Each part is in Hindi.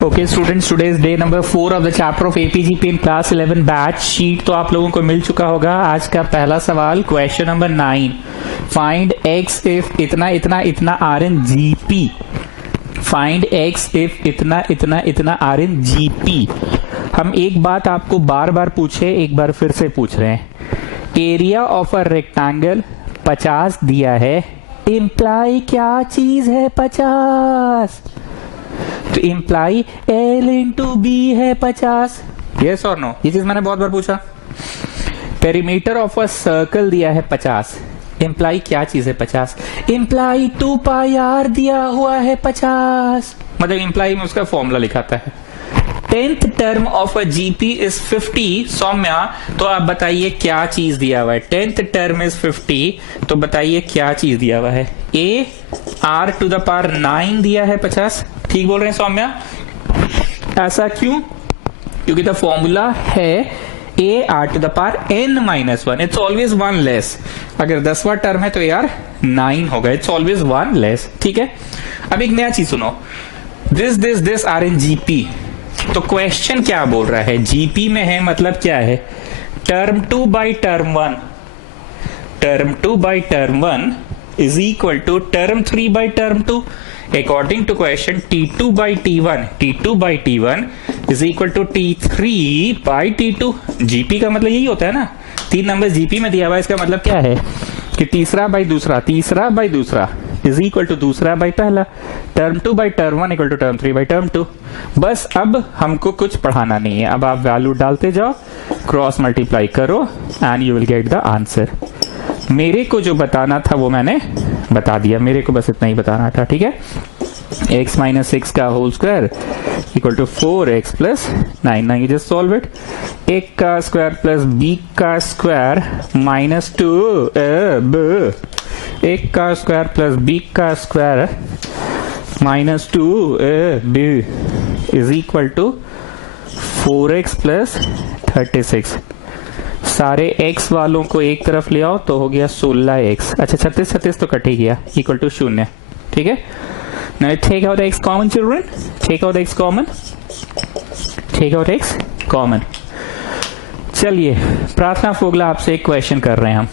Okay students, today is day number 4 of the chapter of AP GP in class 11 batch sheet तो आप लोगों को मिल चुका होगा। आज का पहला सवाल question number 9, find X if इतना इतना इतना are in GP. Find X if इतना इतना इतना आर इन जीपी। हम एक बात आपको बार बार पूछे, एक बार फिर से पूछ रहे हैं। एरिया ऑफ अ रेक्टेंगल 50 दिया है, इम्प्लाई क्या चीज है 50? तो इम्प्लाई L इंटू बी है 50। यस और नो? ये चीज मैंने बहुत बार पूछा। पेरीमीटर ऑफ अ सर्कल दिया है 50, इम्प्लाई क्या चीज है 50? इम्प्लाई 2 पाई आर दिया हुआ है 50। मतलब इम्प्लाई में उसका फॉर्मूला लिखाता है। 10th term of a GP is 50। Saumya, तो आप बताइए क्या चीज दिया हुआ है? 10th टर्म इज 50, तो बताइए क्या चीज दिया हुआ है? A R to the power 9 दिया है 50। ठीक बोल रहे हैं सौम्या? ऐसा क्यों? क्योंकि द फॉर्मूला है A R to the power N minus 1। It's always 1 less. अगर 10वां टर्म है तो यार 9 होगा। It's always 1 less. ठीक है, अब एक नया चीज सुनो। This are in GP. तो क्वेश्चन क्या बोल रहा है? जीपी में है मतलब क्या है? Term 2 by term 1, term 2 by term 1 is equal to term 3 by term 2। According to question, T2 by T1 is equal to T3 by T2। GP का मतलब यही होता है ना, 3 नंबर GP में दिया हुआ है। इसका मतलब क्या है कि तीसरा बाई दूसरा इज इक्वल टू दूसरा बाई पहला। Term 2 by term 1 equal to term 3 by term 2। बस अब हमको कुछ पढ़ाना नहीं है। अब आप वैल्यू डालते जाओ, क्रॉस मल्टीप्लाई करो and you will get the answer. मेरे को जो बताना था वो मैंने बता दिया। मेरे को बस इतना ही बताना था। ठीक है, x माइनस 6 का whole square equal to 4x plus 9। ना you just solve it. a का स्क्वायर प्लस b का स्क्वायर माइनस 2 a का स्क्वायर प्लस b का square minus 2b is equal to 4x plus 36। सारे x वालों को एक तरफ ले आओ तो हो गया 16x। अच्छा 36 तो कट ही गया, इक्वल टू 0। ठीक है, now take out x common children, take out x common, take out x common. चलिए प्रार्थना फोगला आपसे एक क्वेश्चन कर रहे हैं हम।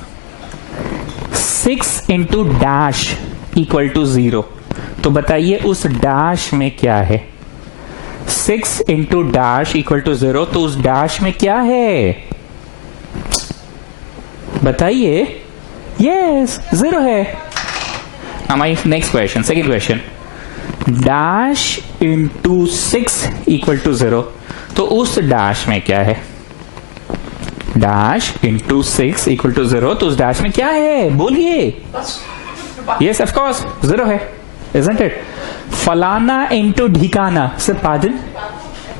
6 इंटू डैश इक्वल टू 0। तो बताइए उस डैश में क्या है? 6 इंटू डैश इक्वल टू 0, तो उस डैश में क्या है बताइए? यस, 0 है। Now my next question, second question, dash into 6 equal to 0। तो उस डैश में क्या है? dash into 6 equal to 0, तो उस डैश में क्या है? बोलिए। Yes, of course, 0 है, isn't it? फलाना into ढिकाना। Sir, pardon?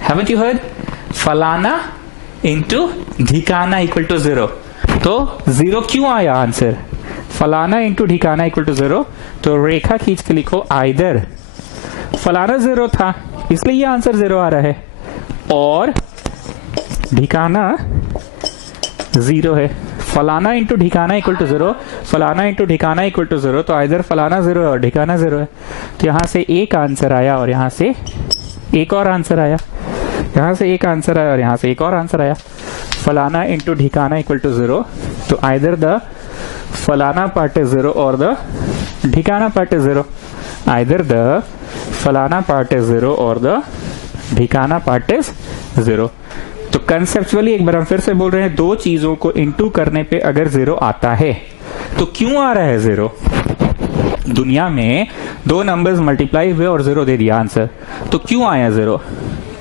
Haven't you heard? फलाना into ढिकाना equal to 0। तो 0 क्यों आया आंसर? फलाना इंटू ढिकाना इक्वल टू 0। तो रेखा खींच के लिखो, आइदर फलाना 0 था इसलिए ये आंसर 0 आ रहा है, और ढिकाना 0 है। फलाना इंटू ढिकाना इक्वल टू 0, फलाना इंटू ढिकाना इक्वल टू 0। तो आइदर फलाना 0 है और ढिकाना 0 है। तो यहां से एक आंसर आया और यहां से एक और आंसर आया, यहां से एक आंसर आया और यहां से एक और आंसर आया। फलाना इंटू ढिकाना इक्वल टू 0। तो आइदर द फलाना पार्ट इज 0 और द ढिकाना पार्ट इज 0। आइदर द फलाना पार्ट इज 0 और द ढिकाना पार्ट इज 0। तो कंसेप्चुअली एक बार हम फिर से बोल रहे हैं, दो चीजों को इंटू करने पे अगर 0 आता है तो क्यों आ रहा है 0? दुनिया में 2 नंबर्स मल्टीप्लाई हुए और 0 दे दिया आंसर, तो क्यों आया 0?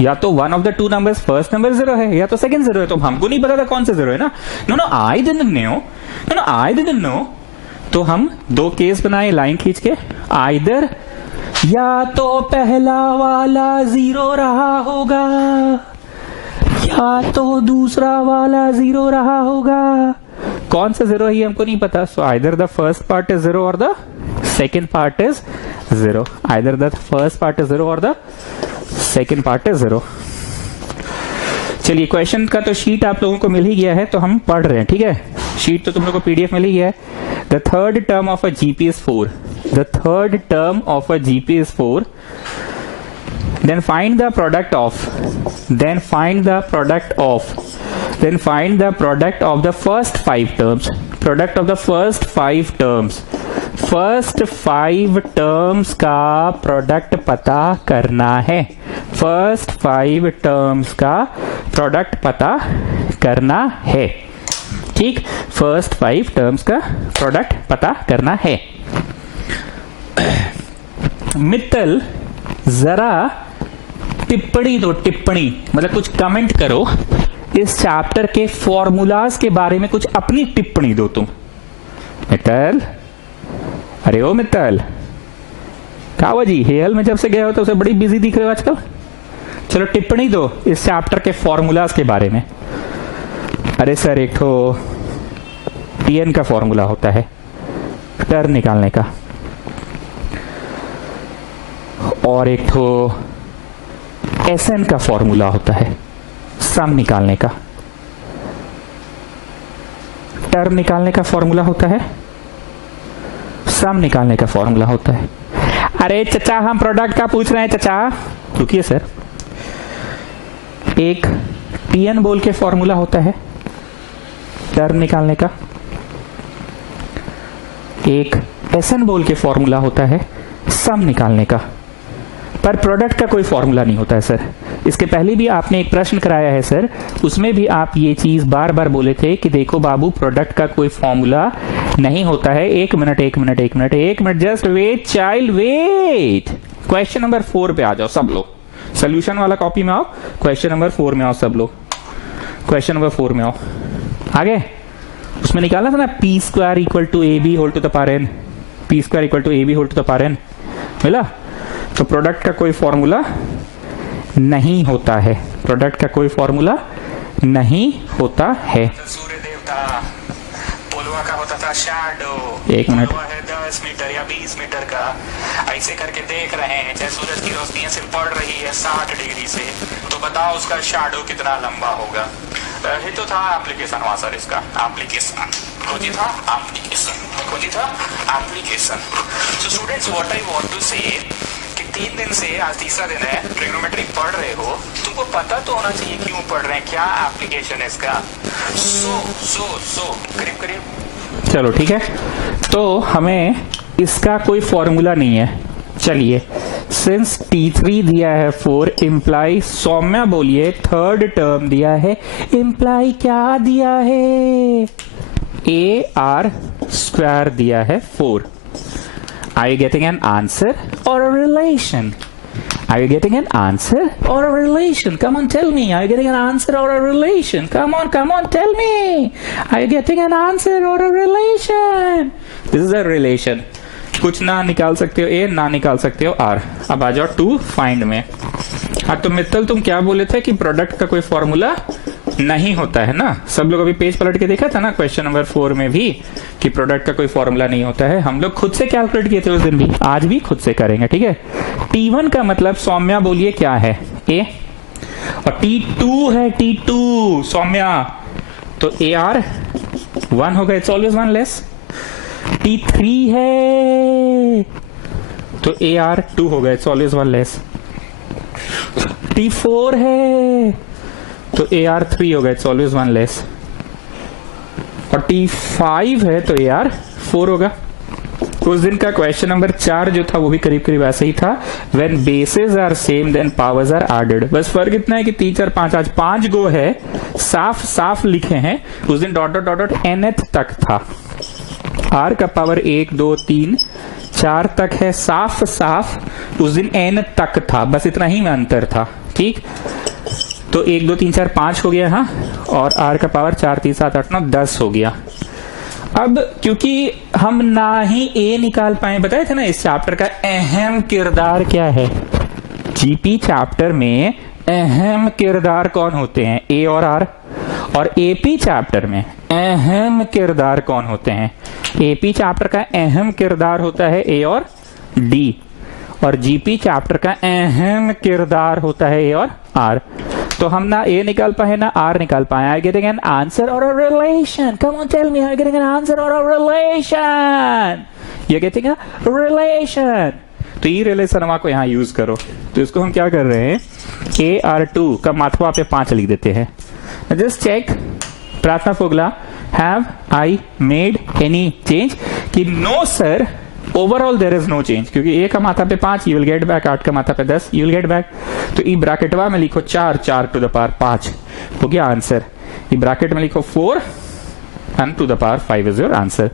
या तो one of the 2 numbers first number 0 है या तो सेकंड 0 है। तो हमको नहीं पता था कौन सा 0 है ना। No I didn't know. तो हम 2 केस बनाए लाइन खींच के। आइदर या तो पहला वाला 0 रहा होगा या तो दूसरा वाला 0 रहा होगा। कौन सा 0 है ये हमको नहीं पता। So either the first part is 0 और the second part is 0। Either the first part is 0 और द सेकेंड पार्ट इज 0। चलिए क्वेश्चन का तो शीट आप लोगों को मिल ही गया है, तो हम पढ़ रहे हैं। ठीक है, शीट तो तुम लोगों को पीडीएफ मिल ही गया है। The third term of a GP is 4। The third term of a GP is 4। then find the product of then find the product of the first 5 terms. Product of the first 5 terms. First 5 terms का प्रोडक्ट पता करना है. फर्स्ट 5 टर्म्स का प्रोडक्ट पता करना है. ठीक, फर्स्ट 5 टर्म्स का प्रोडक्ट पता करना है. मित्तल जरा टिप्पणी दो. टिप्पणी मतलब कुछ कमेंट करो इस चैप्टर के फॉर्मूलाज के बारे में. कुछ अपनी टिप्पणी दो तुम. मित्तल, अरे ओ मित्तल, क्या हुआ जी? हेयल में जब से गए हो तो उसे बड़ी बिजी दिख रहे हो आजकल. चलो टिप्पणी दो इस चैप्टर के फॉर्मूलाज के बारे में. अरे सर, एक तो टीएन का फॉर्मूला होता है टर्म निकालने का, और एक तो एसएन का फॉर्मूला होता है सम निकालने का. टर्म निकालने का फॉर्मूला होता है, सम निकालने का फॉर्मूला होता है. अरे चचा, हम प्रोडक्ट का पूछ रहे हैं चचा. रुकिए सर. एक टीएन बोल के फॉर्मूला होता है टर्म निकालने का, एक एसएन बोल के फॉर्मूला होता है सम निकालने का, पर प्रोडक्ट का कोई फॉर्मूला नहीं होता है सर. इसके पहले भी आपने एक प्रश्न कराया है सर, उसमें भी आप ये चीज बार बार बोले थे कि देखो बाबू, प्रोडक्ट का कोई फॉर्मूला नहीं होता है. एक minute, just wait child, wait. Question number 4 पे आ जाओ सब लोग. सोल्यूशन वाला कॉपी में आओ. क्वेश्चन नंबर 4 में आओ सब लोग. क्वेश्चन नंबर 4 में आओ. आगे उसमें निकालना था ना, P square equal to A B whole to the power N. P square equal to A B whole to the power N मिला. तो प्रोडक्ट का कोई फॉर्मूला नहीं होता है. प्रोडक्ट का कोई फॉर्मूला नहीं होता है. सूर्य देवता पोलवा का होता था शैडो. एक मिनट, है 10 मीटर या 20 मीटर का. ऐसे करके देख रहे हैं, चाहे सूरज की रोशनी से पड़ रही है 60 डिग्री से, तो बताओ उसका शैडो कितना लंबा होगा. ये तो था एप्लीकेशन वहां सर. इसका एप्लीकेशन खोजी था. So students, what I want to say, 3 दिन से, आज तीसरा दिन है, ट्रिग्नोमेट्री पढ़ रहे हो. तुमको पता तो होना चाहिए क्यों पढ़ रहे हैं, क्या एप्लीकेशन है इसका. सो करीब. चलो ठीक है. तो हमें इसका कोई फॉर्मूला नहीं है. चलिए, सिंस T3 दिया है 4, इम्प्लाई सौम्या बोलिए थर्ड टर्म दिया है. इम्प्लाई क्या दिया है? AR स्क्वायर दिया है 4. Are you getting an answer or a relation? Are you getting an answer or a relation? Come on, tell me. Are you getting an answer or a relation? Come on, tell me. Are you getting an answer or a relation? This is a relation. कुछ ना निकाल सकते हो A, ना निकाल सकते हो R. अब आ जाओ टू फाइंड में. हाँ, तो मित्तल तुम क्या बोले थे कि प्रोडक्ट का कोई फॉर्मूला नहीं होता है ना. सब लोग अभी पेज पलट के देखा था ना क्वेश्चन नंबर 4 में भी कि प्रोडक्ट का कोई फॉर्मूला नहीं होता है. हम लोग खुद से कैलकुलेट किए थे उस दिन भी, आज भी खुद से करेंगे. ठीक है. T1 का मतलब सौम्या बोलिए क्या है? A. और T2 है, T2 सौम्या, तो AR 1 होगा. It's always 1 less. T3 है तो AR 2 होगा. It's always 1 less. T4 है तो AR 3 होगा. It's always 1 less. और T5 है तो AR 4 होगा. उस दिन का क्वेश्चन नंबर 4 जो था वो भी करीब करीब ऐसे ही था. When bases are same then powers are added. बस फर्क इतना है कि 3 4 5, आज 5 गो है, साफ साफ लिखे हैं. उस दिन डॉट डॉट डॉट nth तक था. R का पावर 1 2 3 4 तक है, साफ साफ उस दिन n तक था. बस इतना ही में अंतर था. ठीक, तो 1 2 3 4 5 हो गया. हाँ, और R का पावर 4 3 7 8 9 10 हो गया. अब क्योंकि हम ना ही A निकाल पाए, बताए थे ना इस चैप्टर का अहम किरदार क्या है. जीपी चैप्टर में अहम किरदार कौन होते हैं? A और R. और एपी चैप्टर में अहम किरदार कौन होते हैं? एपी चैप्टर का अहम किरदार होता है A और D, और जीपी चैप्टर का अहम किरदार होता है A और R. तो हम ना A निकाल पाए ना R निकाल पाए. Are you getting an answer or a relation? Come on, tell me. Are you getting an answer or a relation? You're getting a relation. तो ये रिलेशन हम आपको यहाँ यूज करो। तो इसको हम क्या कर रहे हैं, AR2 का माथवा पे 5 लिख देते हैं। Just check, Prarthana Fogla, have I made any change? कि no sir, overall there is no change, क्योंकि ए का माथा पे 5, यू विल गेट बैक, 8 का माथा पे 10, यू विल गेट बैक। तो ई ब्रैकेटवा में लिखो 4, 4 टू द पावर 5 हो गया आंसर। ई ब्रैकेट में लिखो 4 and to the power 5 is your answer.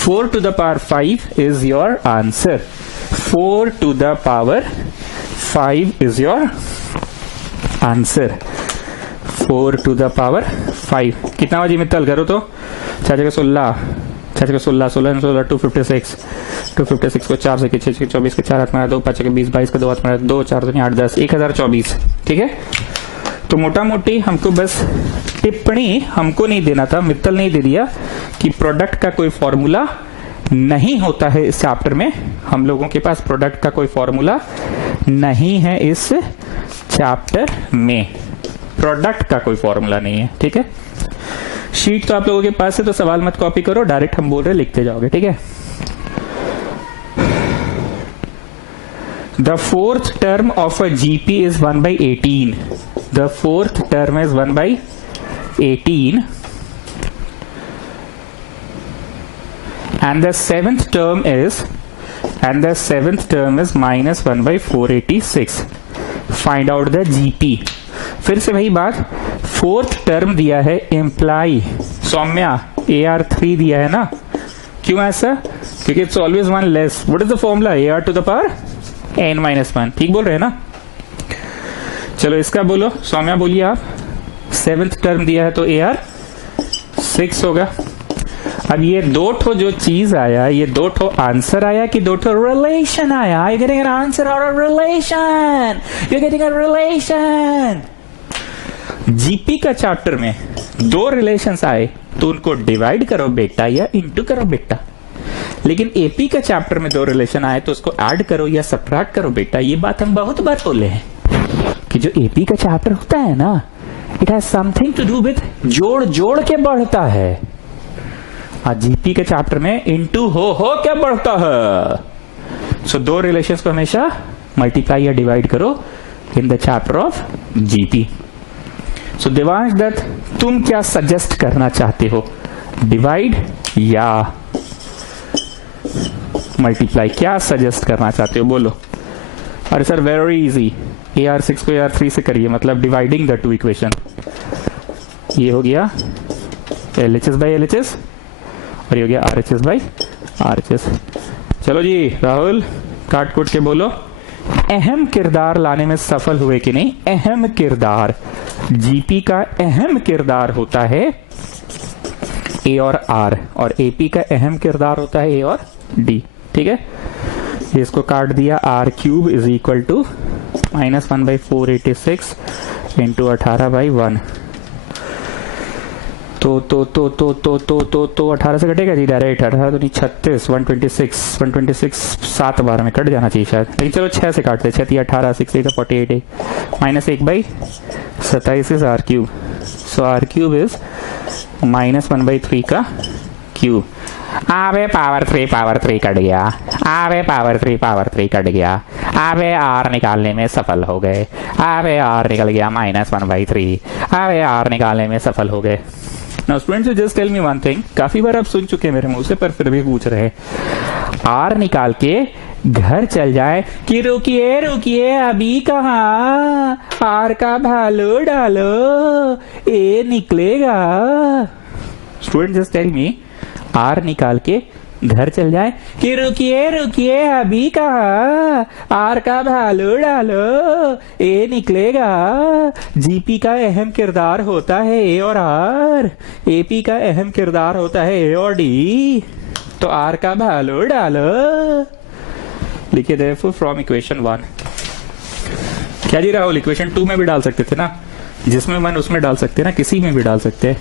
4 to the power 5 is your answer. 4 to the power 5 is your answer. 4 to the power 5 कितना बजी मित्तल करो तो? चाचा के 16, चाचा के 16, 16 16 256, 256 को 4 से 6 6 24 के 4 हाथ में 2 5 के 20 22 के 2 हाथ में 2 4 2 8 10 1024। ठीक है, तो मोटा मोटी हमको बस टिप्पणी हमको नहीं देना था, मित्तल नहीं दे दिया कि प्रोडक्ट का कोई फॉर्मूला नहीं होता है इस चैप्टर में। हम लोगों के पास प्रोडक्ट का कोई फॉर्मूला नहीं है इस चैप्टर में, प्रोडक्ट का कोई फॉर्मूला नहीं है। ठीक है, शीट तो आप लोगों के पास है, तो सवाल मत कॉपी करो, डायरेक्ट हम बोल रहे लिखते जाओगे। ठीक है, the fourth term of a GP is 1/18. The fourth term is 1/18, and the seventh term is minus 1/486. Find out the GP. फिर से वही बात, फोर्थ टर्म दिया है इम्प्लाई, सौम्या AR3 दिया है ना, क्यों ऐसा? क्योंकि it's always 1 less. What is the formula? AR to the power n-1। ठीक बोल रहे हैं ना? चलो इसका बोलो, सौम्या बोलिए आप। 7th टर्म दिया है तो AR6 होगा। अब ये 2 ठो जो चीज आया, ये 2 ठो आंसर आया कि 2 ठो रिलेशन आया? You getting an answer or a relation, you getting a relation. GP का चैप्टर में 2 रिलेशंस आए तो उनको डिवाइड करो बेटा या इंटू करो बेटा, लेकिन एपी का चैप्टर में 2 रिलेशन आए तो उसको ऐड करो या सब्ट्रैक्ट करो बेटा। ये बात हम बहुत बार बोले हैं कि जो एपी का चैप्टर होता है ना, it has something to do with जोड़ जोड़ के बढ़ता है। जीपी के चैप्टर में इंटू हो क्या बढ़ता है। सो 2 रिलेशंस को हमेशा मल्टीप्लाई या डिवाइड करो in the chapter of GP. So Devansh Dutt, तुम क्या सजेस्ट करना चाहते हो, डिवाइड या मल्टीप्लाई? क्या सजेस्ट करना चाहते हो बोलो। अरे सर वेरी इजी, AR6 को AR3 से करिए, मतलब डिवाइडिंग द 2 इक्वेशन। ये हो गया LHS बाई LHS और ये हो गया RHS बाई RHS। चलो जी राहुल, काट कूट के बोलो, अहम किरदार लाने में सफल हुए कि नहीं? अहम किरदार, जीपी का अहम किरदार होता है A और R, और AP का अहम किरदार होता है A और D। ठीक है, इसको काट दिया, R³ is equal to minus 1/486 into 18/1। तो 18 से कटेगा जी डायरेक्ट, 18 तो नहीं 36, 126 7 बार में कट जाना चाहिए शायद, लेकिन चलो 6 से काटते, 6 3 18 6 8 48 minus 1/27 is R³। So R³ is minus 1/3 का क्यूब। आवे पावर 3 कट गया, आवे पावर 3 कट गया, आवे R निकालने में सफल हो गए, आवे R निकल गया माइनस 1/3, आवे R निकालने में सफल हो गए। Now students, just tell me one thing, काफी बार आप सुन चुके हैं मेरे मुंह से, पर फिर भी पूछ रहे हैं, R निकाल के घर चल जाए कि रुकिए रुकिए अभी कहाँ, R का भालो डालो A निकलेगा। Student just tell me, R निकाल के घर चल जाए कि रुकिए रुकिए अभी कहाँ, R का भालो डालो A निकलेगा। जीपी का अहम किरदार होता है A और R, एपी का अहम किरदार होता है A और D, तो R का भालो डालो। लिखिए देयरफॉर फ्रॉम इक्वेशन 1। क्या जी राहुल, इक्वेशन 2 में भी डाल सकते थे ना, जिसमें मन उसमें डाल सकते हैं ना, किसी में भी डाल सकते हैं।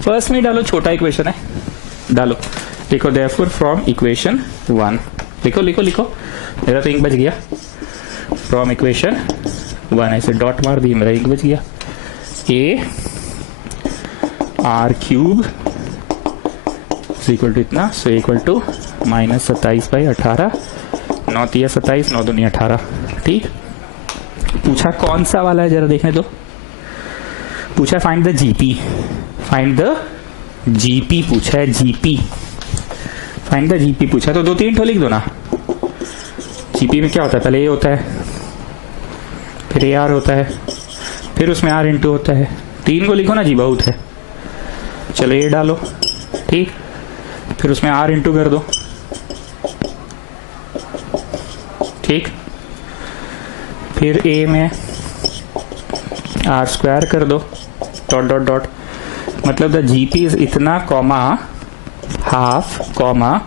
फर्स्ट में डालो, छोटा इक्वेशन है, डालो, लिखो देयरफॉर फ्रॉम इक्वेशन 1। लिखो लिखो लिखो, मेरा तो इंक बच गया। फ्रॉम इक्वेशन 1 ऐसे डॉट मार दी, मेरा इंक बच गया। A R³ is equal to इतना, सो इक्वल टू माइनस 27/18 9 3 27, 9 2 18। ठीक, पूछा कौन सा वाला है जरा देखने दो। पूछा find the GP, find the GP पूछा है, जीपी फाइंड द जीपी पूछा है, तो 2 3 ठो लिख दो ना। जीपी में क्या होता है, पहले ए होता है, फिर ए आर होता है, फिर उसमें आर इंटू होता है। 3 को लिखो ना जी, बहुत है। चलो ए डालो, ठीक, फिर उसमें आर इंटू कर दो, ठीक, फिर ए में आर स्क्वायर कर दो, डॉट डॉट डॉट, मतलब द जीपी इज इतना comma half comma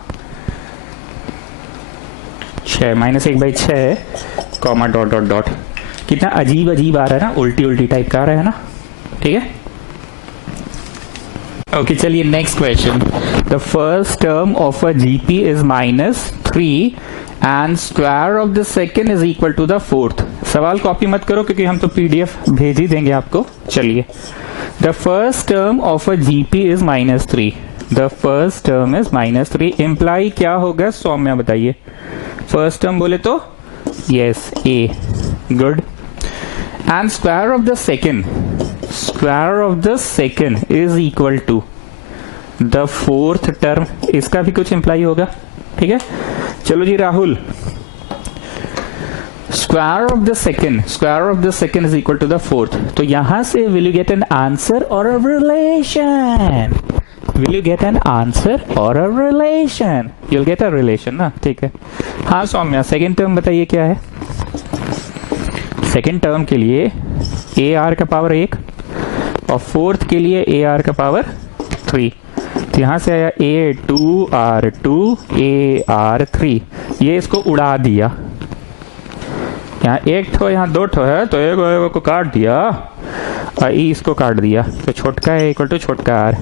6 -1/6 comma dot dot dot. कितना अजीब अजीब आ रहा है ना, उल्टी उल्टी टाइप का आ रहा है ना। ठीक है, ओके चलिए next question. The first term of a GP is -3 and square of the second is equal to the fourth. सवाल कॉपी मत करो क्योंकि हम तो पीडीएफ भेज ही देंगे आपको। चलिए, the first term of a GP is -3, the first term is -3, imply क्या होगा सौम्या बताइए। फर्स्ट टर्म बोले तो yes A, good, and square of the second, square of the second is equal to the fourth term, इसका भी कुछ इंप्लाई होगा। ठीक है, चलो जी Rahul, square of the second, square of the second is equal to the fourth, तो यहां से will you get an answer or a relation, will you get an answer or a relation, you'll get a relation ना। ठीक है, हाँ सौम्या सेकेंड टर्म बताइए क्या है। सेकेंड टर्म के लिए ए आर का पावर 1 और फोर्थ के लिए ए आर का पावर 3, तो यहां से आया A2R2 AR3, ये इसको उड़ा दिया। यहाँ एक ठो यहाँ 2 ठो है तो एक को काट दिया और ई इसको काट दिया, तो छोटका है इक्वल टू छोटका आर।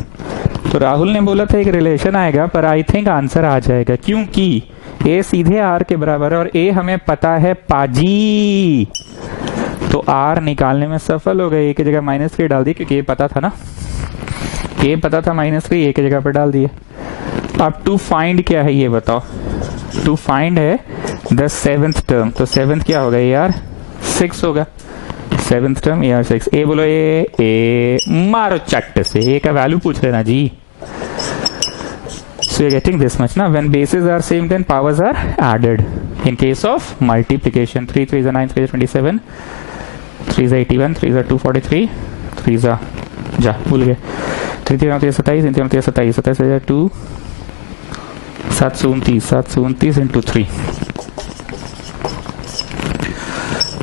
तो राहुल ने बोला था एक रिलेशन आएगा, पर आई थिंक आंसर आ जाएगा क्योंकि ए सीधे आर के बराबर है और ए हमें पता है पाजी, तो आर निकालने में सफल हो गए। ए की जगह -3 डाल दी क्योंकि ये पता था ना, ये पता था -3, ए की जगह पर डाल दिए। अब टू फाइंड क्या है ये बताओ। टू फाइंड है द सेवेंथ टर्म, तो सेवेंथ क्या होगा यार 6 होगा, सेवेंथ टर्म यार 6। ए बोलो ए मारो चट्ट से, ए का वैल्यू पूछ लेना जी। So you're getting this much ना, when bases are same then powers are added in case of multiplication। 3 3 is 9, 3 is 27, 3 is 81, 3 is 243, 3 is जा भूल गए, 3 3 9 27, 3 3 27, 27 2 729 इंटू 3,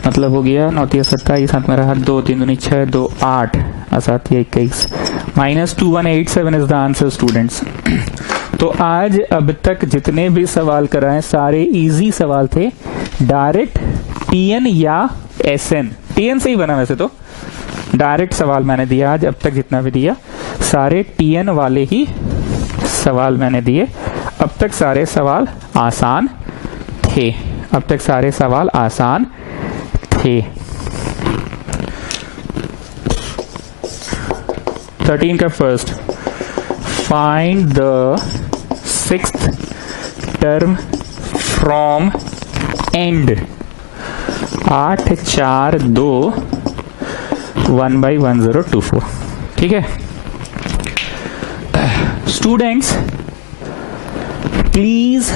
मतलब हो गया 9 3 27, हाथ में रहा 2 3 2 6 2 8 7 21, -2187 इज द आंसर स्टूडेंट्स। तो आज अब तक जितने भी सवाल कराए सारे इजी सवाल थे, डायरेक्ट टीएन या एसएन, टीएन से ही बना वैसे तो, डायरेक्ट सवाल मैंने दिया आज अब तक जितना भी दिया सारे टीएन वाले ही सवाल मैंने दिए। अब तक सारे सवाल आसान थे, अब तक सारे सवाल आसान थे। 13 का first, find the sixth term from end 8 4 2 1/1024। ठीक है students, please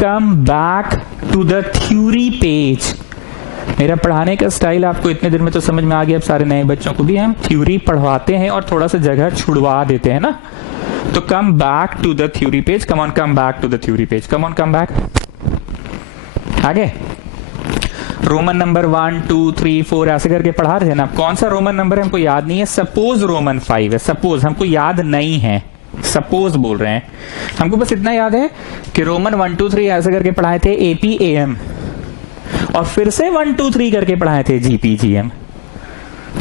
come back to the theory page. मेरा पढ़ाने का स्टाइल आपको इतने दिन में तो समझ में आ गया, अब सारे नए बच्चों को भी हम थ्योरी पढ़वाते हैं और थोड़ा सा जगह छुड़वा देते हैं ना, तो come back to the theory page, come on come back to the theory page, come on come back. आगे रोमन नंबर 1 2 3 4 ऐसे करके पढ़ा रहे हैं ना, कौन सा रोमन नंबर है हमको याद नहीं है, सपोज रोमन 5 है, सपोज हमको याद नहीं है, सपोज बोल रहे हैं, हमको बस इतना याद है कि रोमन 1 2 3 ऐसे करके पढ़ाए थे APAM, और फिर से 1 2 3 करके पढ़ाए थे GPGM।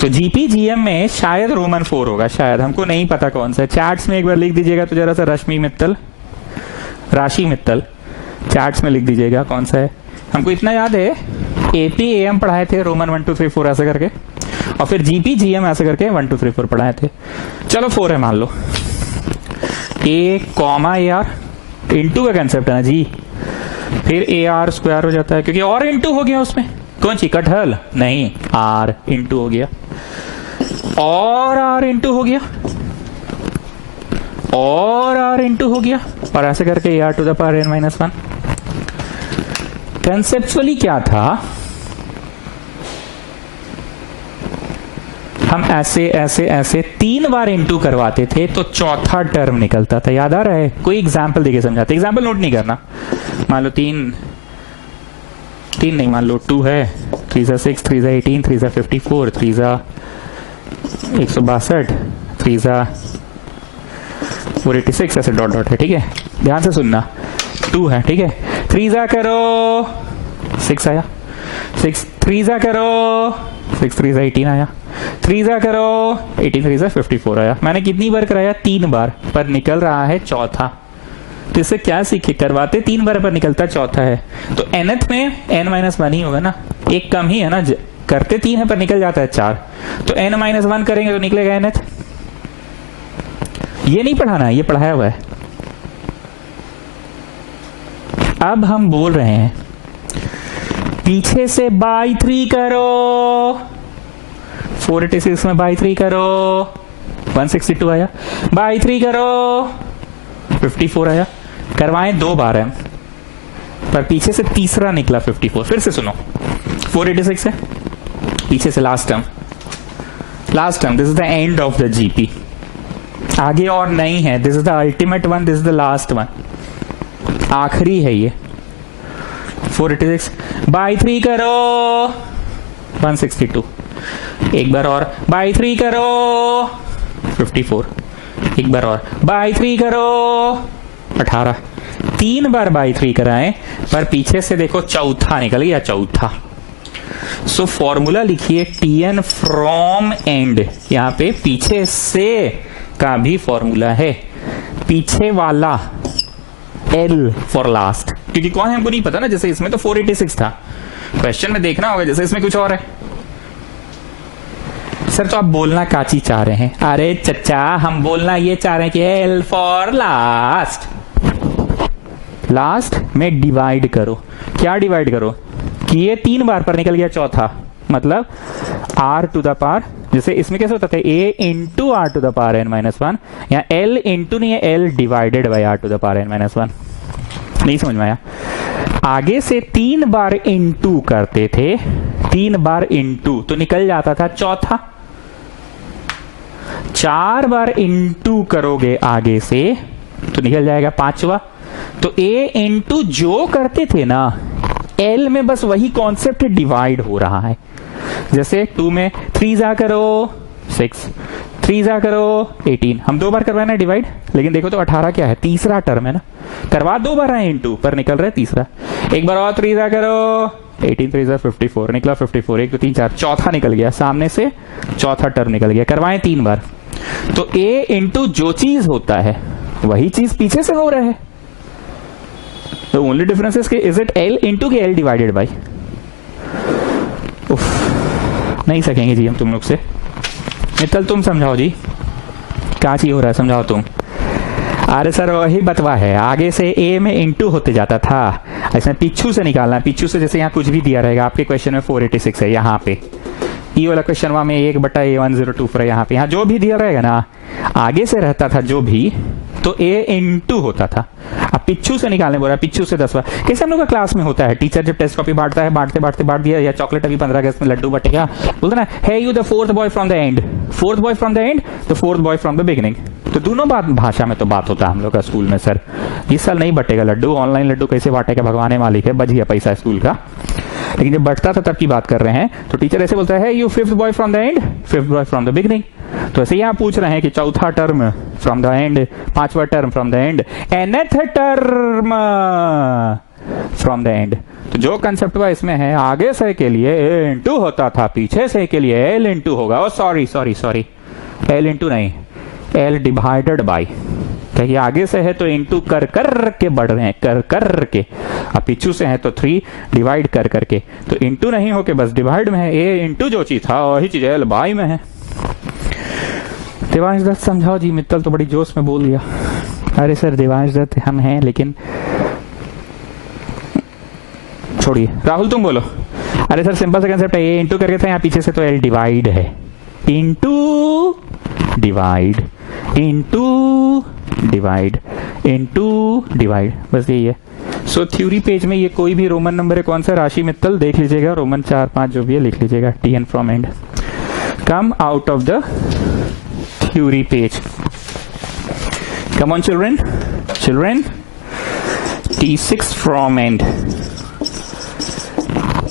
तो GPGM में शायद रोमन 4 होगा, शायद, हमको नहीं पता कौन सा है। चैट्स में एक बार लिख दीजिएगा तो जरा सा रश्मि मित्तल, राशि मित्तल, चैट्स में लिख दीजिएगा कौन सा है। हमको इतना याद है APAM पढ़ाए थे रोमन 1 2 3 4 ऐसे करके, और फिर GPGM ऐसे करके 1 2 3 4 पढ़ाए थे। चलो 4 है मान लो, A कॉमा AR, इंटू का कंसेप्ट है ना जी, फिर ए आर स्क्वायर हो जाता है क्योंकि और इंटू हो गया उसमें। कौन सी कटहल? नहीं, आर इंटू हो गया और आर इंटू हो गया और आर इंटू हो गया और ऐसे करके A R to the power N minus one. Conceptually क्या था, हम ऐसे ऐसे ऐसे 3 बार इंटू करवाते थे तो चौथा टर्म निकलता था। याद आ रहा है? कोई एग्जाम्पल देके समझाते, एग्जाम्पल नोट नहीं करना। मान लो 3 नहीं, मान लो 2 है, 3 सा 6, 3 सा 18, 3 सा 54, 3 सा 162, 3 सा 486, ऐसे डॉट डॉट है। ठीक है, ध्यान से सुनना। 2 है, ठीक है, 3 सा करो 6 आया, 6 3 सा करो 6 3 सा 18 आया, 3 सा करो 18 3 सा 54 आया। मैंने कितनी बार कराया? 3 बार, पर निकल रहा है चौथा। तो इससे क्या सीखे? करवाते 3 बार पर निकलता चौथा है। तो nth में n माइनस वन ही होगा ना, एक कम ही है ना। करते 3 है पर निकल जाता है 4, तो n माइनस वन करेंगे तो निकलेगा nth। ये नहीं पढ़ाना है, ये पढ़ाया हुआ है। अब हम बोल रहे हैं पीछे से बाई 3 करो, 486 में बाई 3 करो 162 आया, बाई 3 करो 54 आया। करवाएं 2 बार है पर पीछे से तीसरा निकला 54। फिर से सुनो, 486 है, पीछे से last term, this is the end of the GP, आगे और नहीं है। This is the ultimate one, this is the last one, आखिरी है ये। 486 बाई 3 करो 162, एक बार और बाई 3 करो 54, एक बार और बाई 3 करो 18। 3 बार बाई 3 कराएं पर पीछे से देखो चौथा निकल गया, चौथा। सो फॉर्मूला लिखिए tn फ्रॉम एंड, यहां पे पीछे से का भी फॉर्मूला है, पीछे वाला L फॉर लास्ट, क्योंकि कौन है हमको नहीं पता ना। जैसे इसमें तो 486 था, क्वेश्चन में देखना होगा, जैसे इसमें कुछ और है। सर तो आप बोलना काची चाह रहे हैं? अरे चचा, हम बोलना ये चाह रहे हैं कि L फॉर लास्ट, लास्ट में डिवाइड करो। क्या डिवाइड करो? कि ये 3 बार पर निकल गया चौथा, मतलब r टू द पावर, जैसे इसमें कैसे होता था a into R to the power N minus one, या l इंटू नहीं है, l divided by R to the power N minus one. नहीं समझ में आया? आगे से 3 बार इंटू करते थे, 3 बार इंटू तो निकल जाता था चौथा। 4 बार इंटू करोगे आगे से तो निकल जाएगा 5वां। तो a इंटू जो करते थे ना, l में बस वही कॉन्सेप्ट डिवाइड हो रहा है। जैसे 2 में 3 जा करो 6, 3 जा करो 18, हम 2 बार करवाना है डिवाइड, लेकिन देखो तो 18 क्या है? तीसरा टर्म है ना, करवा 2 बार है इंटू पर निकल रहा है तीसरा। एक बार और 3 जा करो 18 3 जा 54, निकला 54, 1 2 3 4, चौथा निकल गया, सामने से चौथा टर्म निकल गया। करवाएं 3 बार, तो a इंटू जो चीज होता है वही चीज पीछे से हो रहा है। The only difference is is it l into के l डिवाइडेड बाई। नहीं सकेंगे जी हम तुम लोग से। मित्तल तुम समझाओ जी, क्या चीज हो रहा है, समझाओ तुम। अरे सर वही बतवा है, आगे से a में इंटू होते जाता था, इसमें पीछू से निकालना है। पीछू से जैसे यहाँ कुछ भी दिया रहेगा, आपके क्वेश्चन में 486 है, यहाँ पे ये वाला क्वेश्चन में 1/A1024 है, यहाँ पे यहाँ जो भी दिया रहेगा ना, आगे से रहता था जो भी, तो a इंटू होता था। अब पिच्छू से निकालने बोल रहा है, पिच्छू से 10 बार। कैसे हम लोग का क्लास में होता है, टीचर जब टेस्ट कॉपी बांटता है, बांटते बांटते बांट दिया, या चॉकलेट अभी 15 अगस्त में लड्डू बटेगा, बोलते ना hey you the fourth boy from the end, fourth boy from the end, the fourth boy from the beginning. तो दोनों बात भाषा में तो बात होता है हम लोग का स्कूल में। सर इस साल नहीं बटेगा लड्डू, ऑनलाइन लड्डू कैसे बांटेगा भगवान मालिक है, बच गया पैसा स्कूल का। लेकिन जब बटता था तब की बात कर रहे हैं, तो टीचर ऐसे बोलता है you fifth boy from the end, fifth boy from the beginning. तो ऐसे यहाँ पूछ रहे हैं कि चौथा टर्म फ्रॉम द एंड, 5वां term from the end, nth term from the end. तो जो कंसेप्ट इसमें है, आगे से के लिए a इंटू होता था, पीछे से के लिए l इंटू होगा। ओ सॉरी l इंटू नहीं, l डिवाइडेड बाई। कहीं आगे से है तो इंटू कर कर के बढ़ रहे हैं, कर कर के, अब पीछू से है तो 3 डिवाइड कर करके, तो इंटू नहीं होके बस डिवाइड में है। a इंटू जो चीज था वही चीज l बाई में है। देवांश दत्त समझाओ जी। मित्तल तो बड़ी जोश में बोल दिया। अरे सर देवांश दत्त हम हैं, लेकिन छोड़िए, राहुल तुम बोलो। अरे सर सिंपल सा कंसेप्ट है, ये इंटू करके था यहाँ पीछे से, तो एल डिवाइड है, into divide, into divide, into divide, बस यही है। सो थ्योरी पेज में ये कोई भी रोमन नंबर है, कौन सा, राशि मित्तल देख लीजिएगा, रोमन 4 5 जो भी है लिख लीजिएगा, T N from end, come out of the theory page. Come on children, children, T6 from end,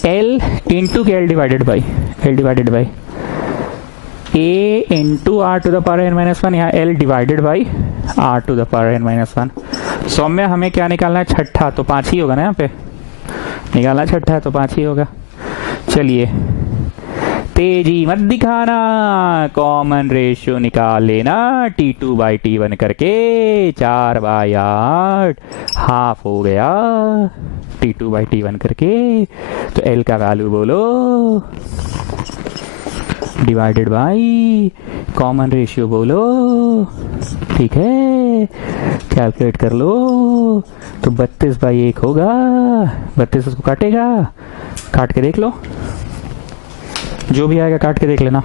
L into L divided by A into R to the power n minus 1, यहाँ L divided by R to the power n minus 1। सौम्य हमें क्या निकालना है, छठा, तो 5 ही होगा ना, यहाँ पे निकालना छठा है तो 5 ही होगा। चलिए तेजी मत दिखाना, कॉमन रेशियो निकाल लेना, T2 by T1 करके 4 by 8 हाफ हो गया, T2 by T1 करके। तो L का वैल्यू बोलो, डिवाइडेड बाई कॉमन रेशियो बोलो, ठीक है, कैलकुलेट कर लो। तो 32 by 1 होगा, 32 उसको काटेगा, काट के देख लो, जो भी आएगा काट के देख लेना।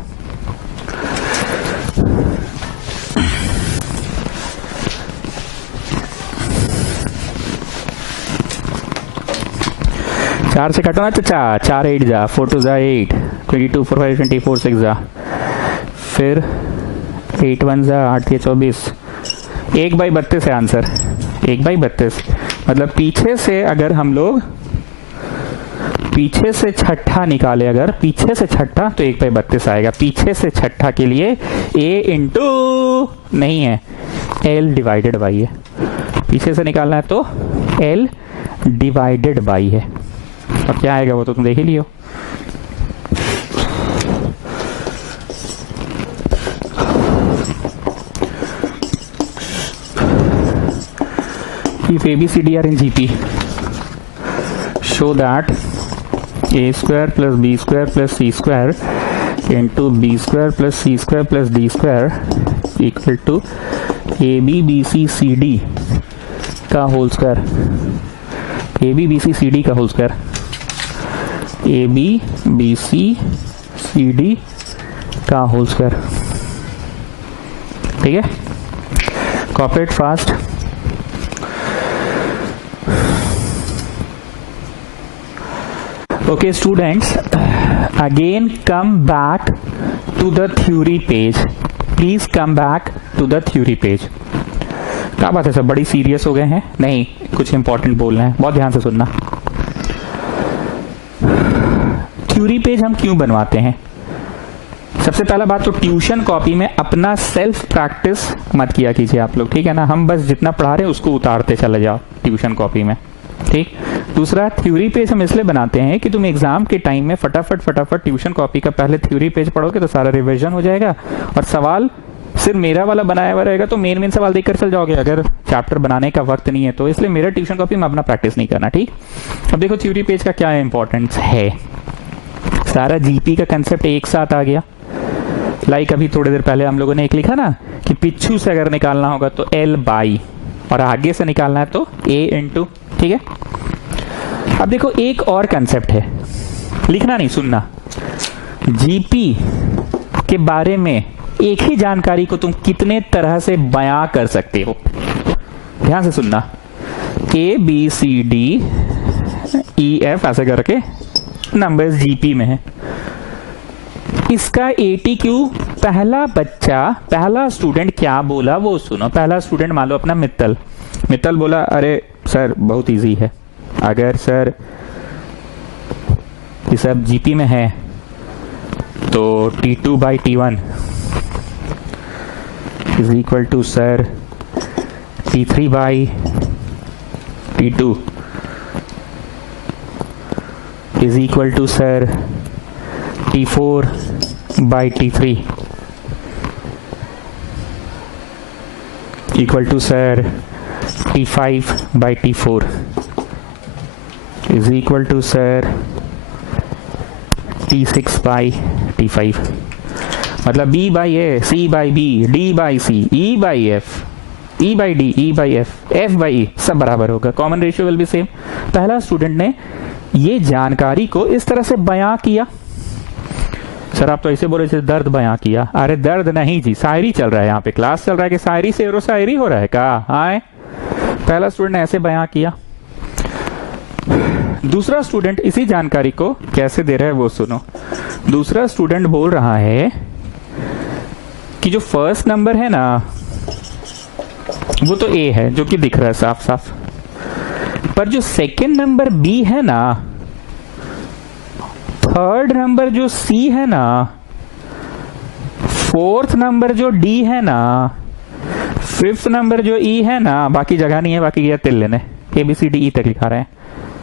चार से कटो ना चाचा, 4 8 जा, 4 2 जा 8, 22 4 5 24 6 जा, फिर 8 1 जा 8 24, 1 by 32 है आंसर, 1 by 32। मतलब पीछे से अगर हम लोग पीछे से छठा निकाले, अगर पीछे से छठा तो 1 by 32 आएगा। पीछे से छठा के लिए A इंटू नहीं है, L डिवाइडेड बाई है, पीछे से निकालना है तो L डिवाइडेड बाई है। अब क्या आएगा वो तो तुम देख ही लियो। If ABCD are in GP, show that A square plus B square plus C square into B square plus C square plus D square equal to AB BC CD का whole square, AB BC CD का whole square, AB BC CD का होल स्क्वायर, ठीक है। Cooperate fast. Okay students, again come back to the theory page, please come back to the theory page। क्या बात है सब, बड़ी सीरियस हो गए हैं? नहीं, कुछ इंपॉर्टेंट बोलना है, बहुत ध्यान से सुनना। थ्योरी पेज हम क्यों बनवाते हैं? सबसे पहला बात तो ट्यूशन कॉपी में अपना सेल्फ प्रैक्टिस मत किया कीजिए आप लोग, ठीक है ना। हम बस जितना पढ़ा रहे हैं उसको उतारते चले जाओ ट्यूशन कॉपी में, ठीक। दूसरा, थ्योरी पेज हम इसलिए बनाते हैं कि तुम एग्जाम के टाइम में फटाफट ट्यूशन कॉपी का पहले थ्योरी पेज पढ़ोगे तो सारा रिवीजन हो जाएगा, और सवाल सिर्फ मेरा वाला बनाया हुआ रहेगा तो मेन सवाल देखकर चल जाओगे अगर चैप्टर बनाने का वक्त नहीं है तो। इसलिए मेरा ट्यूशन कॉपी में अपना प्रैक्टिस नहीं करना, ठीक। अब देखो थ्योरी पेज का क्या इंपॉर्टेंस है, सारा जीपी का कंसेप्ट एक साथ आ गया। लाइक अभी थोड़ी देर पहले हम लोगों ने एक लिखा ना कि पिछू से अगर निकालना होगा तो L बाई, और आगे से निकालना है तो A इंटू, ठीक है। अब देखो एक और कंसेप्ट है, लिखना नहीं सुनना। जीपी के बारे में एक ही जानकारी को तुम कितने तरह से बयां कर सकते हो, ध्यान से सुनना। A B C D E F ऐसे करके नंबर्स जीपी में है। इसका ATQ पहला बच्चा, पहला स्टूडेंट क्या बोला वो सुनो। पहला स्टूडेंट मान लो अपना मित्तल बोला, अरे सर बहुत इजी है, अगर सर ये सब जीपी में है तो T2 by T1 is equal to sir T3 by T2 is equal to sir T4 by T3 equal to sir T5 by T4 is equal to sir T6 by T5। मतलब B by A, C by B, D by C, E by F, E by D, E by F, F by E सब बराबर होगा। Common ratio will be same. पहला स्टूडेंट ने ये जानकारी को इस तरह से बयां किया। सर आप तो ऐसे बोले थे दर्द बयां किया। अरे दर्द नहीं जी, शायरी चल रहा है, यहाँ पे क्लास चल रहा है कि शायरी से शायरी हो रहा है का? हाँ, पहला स्टूडेंट ने ऐसे बयां किया, दूसरा स्टूडेंट इसी जानकारी को कैसे दे रहा है वो सुनो। दूसरा स्टूडेंट बोल रहा है कि जो फर्स्ट नंबर है ना वो तो ए है, जो कि दिख रहा है साफ साफ, पर जो सेकंड नंबर बी है ना, थर्ड नंबर जो सी है ना, फोर्थ नंबर जो डी है ना, फिफ्थ नंबर जो ई है ना, बाकी जगह नहीं है, बाकी ये तिल लेने ABCD E तक लिखा रहे हैं।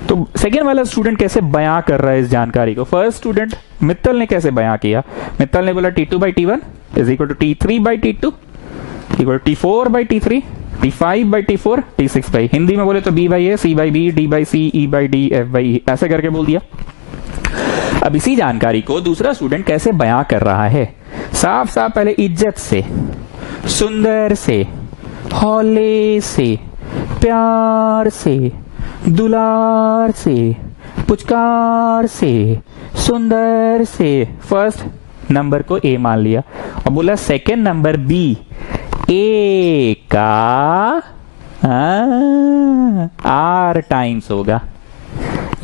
तो सेकेंड वाला स्टूडेंट कैसे बयां कर रहा है इस जानकारी को? फर्स्ट स्टूडेंट मित्तल ने कैसे बयां किया? मित्तल ने बोला T2/T1 is equal to T3/T2 equal to T4/T3 T5/T4 T6/, Hindi में बोले तो B/A C/B D/C E/D F/E, ऐसे करके बोल दिया। अब इसी जानकारी को दूसरा स्टूडेंट कैसे बयां कर रहा है? साफ साफ पहले इज्जत से, सुंदर से, हौले से, प्यार से, दुलार से, पुचकार से, सुंदर से फर्स्ट नंबर को ए मान लिया और बोला सेकंड नंबर बी ए का आर टाइम्स होगा,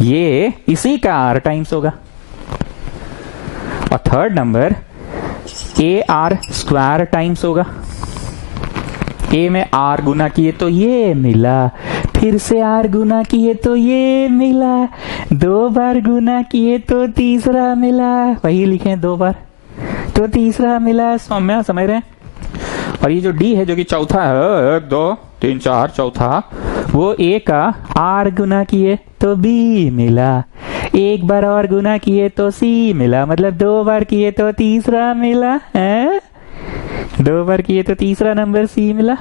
ये इसी का आर टाइम्स होगा। और third number A R square times होगा। ए में आर गुना किए तो ये मिला, फिर से आर गुना किए तो ये मिला, 2 बार गुना किए तो तीसरा मिला, वही लिखे 2 बार तो तीसरा मिला। सौम्या समझ रहे हैं? और ये जो डी है जो कि चौथा है, 1 2 3 4 चौथा, वो ए का आर गुना किए तो बी मिला, 1 बार और गुना किए तो सी मिला, मतलब 2 बार किए तो तीसरा मिला है, 2 बार किए तो तीसरा नंबर सी मिला।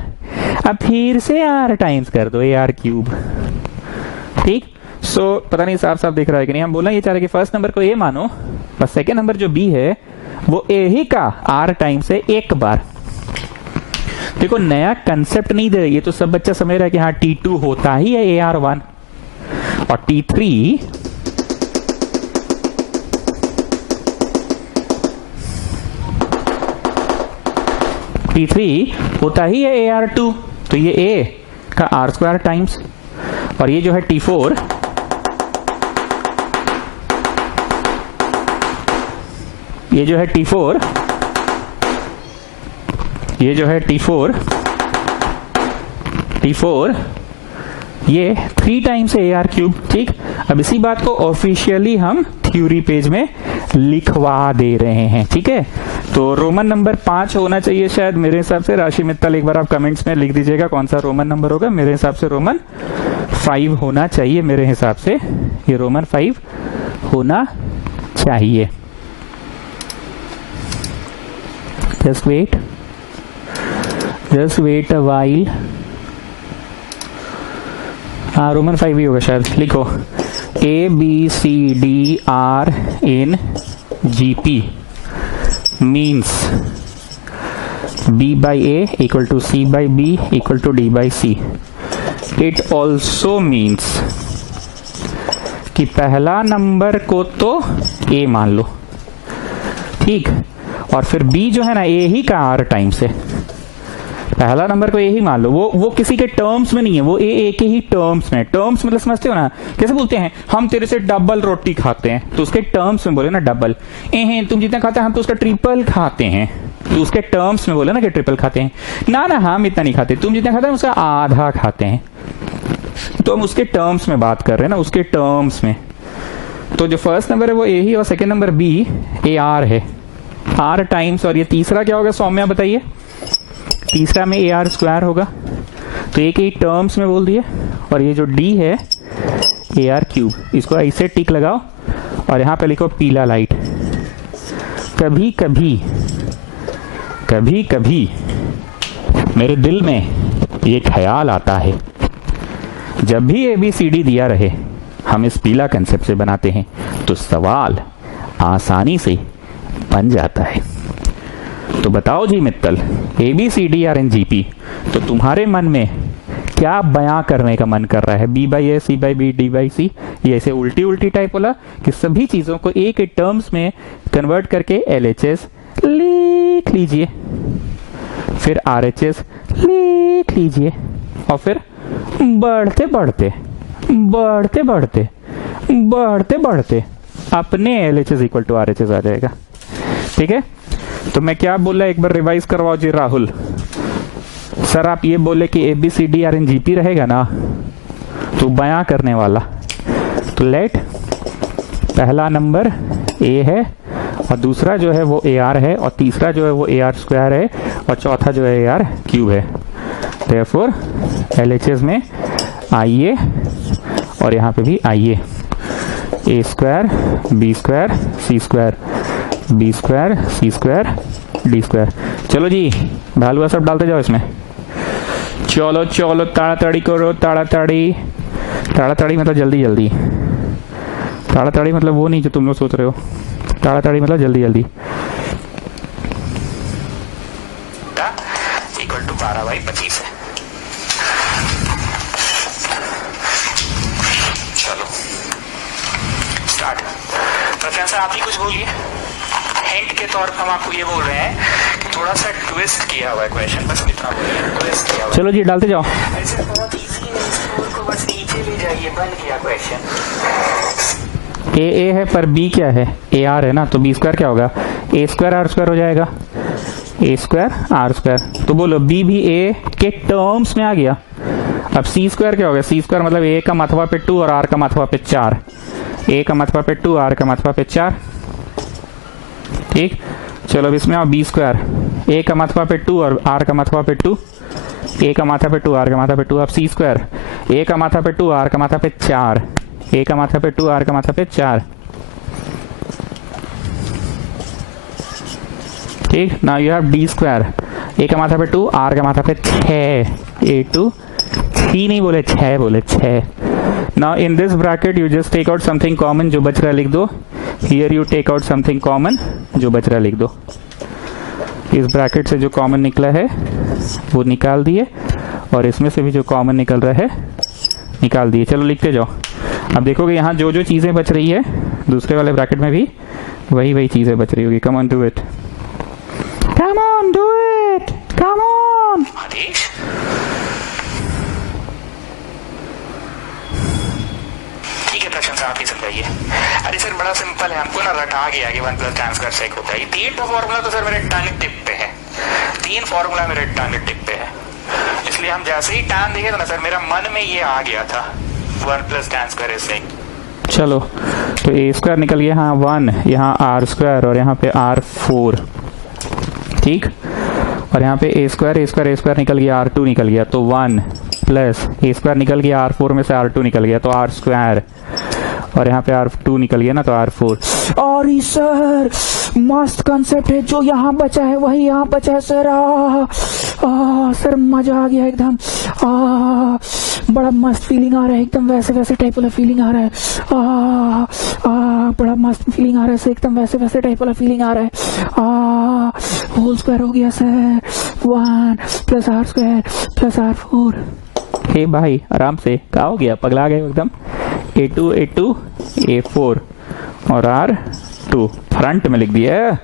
अब फिर से आर टाइम्स कर दो, AR3। ठीक, सो पता नहीं साफ साफ दिख रहा है कि नहीं। हम बोलना ये चाह रहे कि फर्स्ट नंबर को ए मानो, बस सेकेंड नंबर जो बी है वो ए ही का आर टाइम्स है 1 बार। देखो नया कंसेप्ट नहीं दे, ये तो सब बच्चा समझ रहा है कि हाँ T2 होता ही है AR1 और T3 होता ही है AR2, तो ये A का आर स्क्वायर टाइम्स, और ये जो है T4 ये जो है T4 ये 3 टाइम्स AR3। ठीक, अब इसी बात को ऑफिशियली हम थ्योरी पेज में लिखवा दे रहे हैं। ठीक है, तो रोमन नंबर 5 होना चाहिए शायद मेरे हिसाब से। राशि मित्तल एक बार आप कमेंट्स में लिख दीजिएगा कौन सा रोमन नंबर होगा। मेरे हिसाब से रोमन 5 होना चाहिए, मेरे हिसाब से ये रोमन 5 होना चाहिए। Just wait a while. हाँ रोमन 5 ही होगा शायद। लिखो ABCDR in GP means B/A equal to C/B equal to D/C. It also means कि पहला नंबर को तो A मान लो, ठीक, और फिर B जो है ना A ही का R टाइम्स है। पहला नंबर को ए ही मान लो, वो किसी के टर्म्स में नहीं है, वो ए के ही टर्म्स में। टर्म्स मतलब समझते हो ना, कैसे बोलते हैं हम तेरे से डबल रोटी खाते हैं, तो उसके टर्म्स में बोले ना डबल। तुम जितना खाते हैं हम तो उसका ट्रिपल खाते हैं, तो उसके टर्म्स में बोले ना कि ट्रिपल खाते हैं। ना हम इतना नहीं खाते, तुम जितना खाते हैं उसका आधा खाते हैं, तो हम उसके टर्म्स में बात कर रहे हैं ना, उसके टर्म्स में। तो जो फर्स्ट नंबर है वो ए ही और सेकेंड नंबर बी AR है, R टाइम्स। और ये तीसरा क्या होगा सौम्या बताइए? तीसरा में AR स्क्वायर होगा, तो एक ही टर्म्स में बोल दिए। और ये जो D है AR3, इसको ऐसे टिक लगाओ और यहाँ पे लिखो पीला लाइट। कभी कभी मेरे दिल में ये ख्याल आता है, जब भी ABCD दिया रहे हम इस पीला कंसेप्ट से बनाते हैं तो सवाल आसानी से बन जाता है। तो बताओ जी मित्तल, ABCD और NGP, तो तुम्हारे मन में क्या बयां करने का मन कर रहा है, B by A, C by B, D by C, ये ऐसे उल्टी उल्टी टाइप वाला कि सभी चीजों को एक एक टर्म्स में कन्वर्ट करके LHS लिख लीजिए, फिर RHS लिख लीजिए, और फिर बढ़ते बढ़ते बढ़ते बढ़ते बढ़ते बढ़ते अपने LHS इक्वल टू RHS आ जाएगा। ठीक है, तो मैं क्या बोला, एक बार रिवाइज करवाओ जी राहुल सर। आप ये बोले कि ABCDRNGP रहेगा ना, तो बयां करने वाला, तो लेट पहला नंबर A है और दूसरा जो है वो AR है और तीसरा जो है वो AR स्क्वायर है और चौथा जो है AR क्यूब है। देयरफॉर LHS में IA और यहाँ पे भी IA, A square B square C square B square C square D square. चलो जी भालुआ सब डालते जाओ इसमें, चलो चलो ताड़ाताड़ी करो, ताड़ाताड़ी। ताड़ाताड़ी मतलब जल्दी जल्दी, ताड़ाताड़ी मतलब वो नहीं जो तुम लोग सोच रहे हो, ताड़ाताड़ी मतलब जल्दी जल्दी। इक्वल टू 12/25 है। चलो स्टार्ट। प्रशांत सर आप ही कुछ बोलिए। हिंट के तौर पर हम आपको ये बोल रहे हैं कि थोड़ा सा ट्विस्ट किया हुआ है क्वेश्चन, बस इतना बोलिए, ट्विस्ट किया हुआ। चलो जी डालते जाओ। ऐसे बहुत इजी है, स्कोर को बस नीचे ले जाइए, बन गया क्वेश्चन। A है पर B क्या है, AR है ना, तो B स्क्वायर क्या होगा, A स्क्वायर R स्क्वायर हो जाएगा, A स्क्वायर R स्क्वायर। तो बोलो B भी A के टर्म्स में आ गया। अब C स्क्वायर क्या होगा, C स्क्वायर मतलब A का माथवा पे 2 और R का माथवा पे 4, A का माथवा पे 2 R का माथवा पे 4। ठीक, चलो अब इसमें आओ B स्क्वायर, A का माथवा पे 2 और R का माथवा पे 2, A का माथा पे 2 R का माथा पे 2। अब C स्क्वायर, A का माथा पे 2 R का माथा पे 4, A का माथा पे 2 R का माथा पे 4। ठीक, now you have D square, A का माथा पे 2 R का माथा पे 6, A2 3 नहीं बोले 6 बोले 6। Now in this bracket you just take out something common, जो बच रहा है लिख दो। Here you take out something common, जो बच रहा है लिख दो। इस ब्रैकेट से जो कॉमन निकला है वो निकाल दिए और इसमें से भी जो कॉमन निकल रहा है निकाल दिए। चलो लिखते जाओ। अब देखोगे यहाँ जो जो चीजें बच रही है दूसरे वाले ब्रैकेट में भी वही वही चीजें बच रही होगी। Come on do it, come on do it, come on. Adesh ठीक है, प्रश्न आप ही समझाइए। अरे सर बड़ा सिंपल है, हमको ना रटा गया कि 1 + tan² sec होता है। ये 3 फॉर्मूला तो सर मेरे टन टिप पे है, 3 फॉर्मूला मेरे टन टिप पे है, इसलिए हम जैसे ही tan देखे ना सर मेरा मन में ये आ गया था 1 + tan² sec। चलो तो A स्क्वायर निकल गया यहाँ 1, यहाँ R स्क्वायर और यहाँ पे R4। ठीक, और यहाँ पे A स्क्वायर निकल गया, R2 निकल गया, तो 1 प्लस A स्क्वायर निकल गया, R4 में से R2 निकल गया तो R स्क्वायर, और यहाँ पे R2 निकल गया ना तो R4। और सर मस्त कंसेप्ट है, जो यहाँ बचा है वही यहाँ बचा है सर। सर मजा आ गया एकदम, बड़ा मस्त फीलिंग आ रहा है एकदम, वैसे वैसे टाइप वाला फीलिंग आ रहा है। बड़ा मस्त फीलिंग आ रहा है सर, एकदम वैसे वैसे टाइप वाला फीलिंग आ रहा है। होल स्क्वायर हो गया सर, 1 + R स्क्वायर + R4। हे भाई आराम से, क्या हो गया, पगला गए एकदम। A2 A4 और R2 फ्रंट में लिख दिया,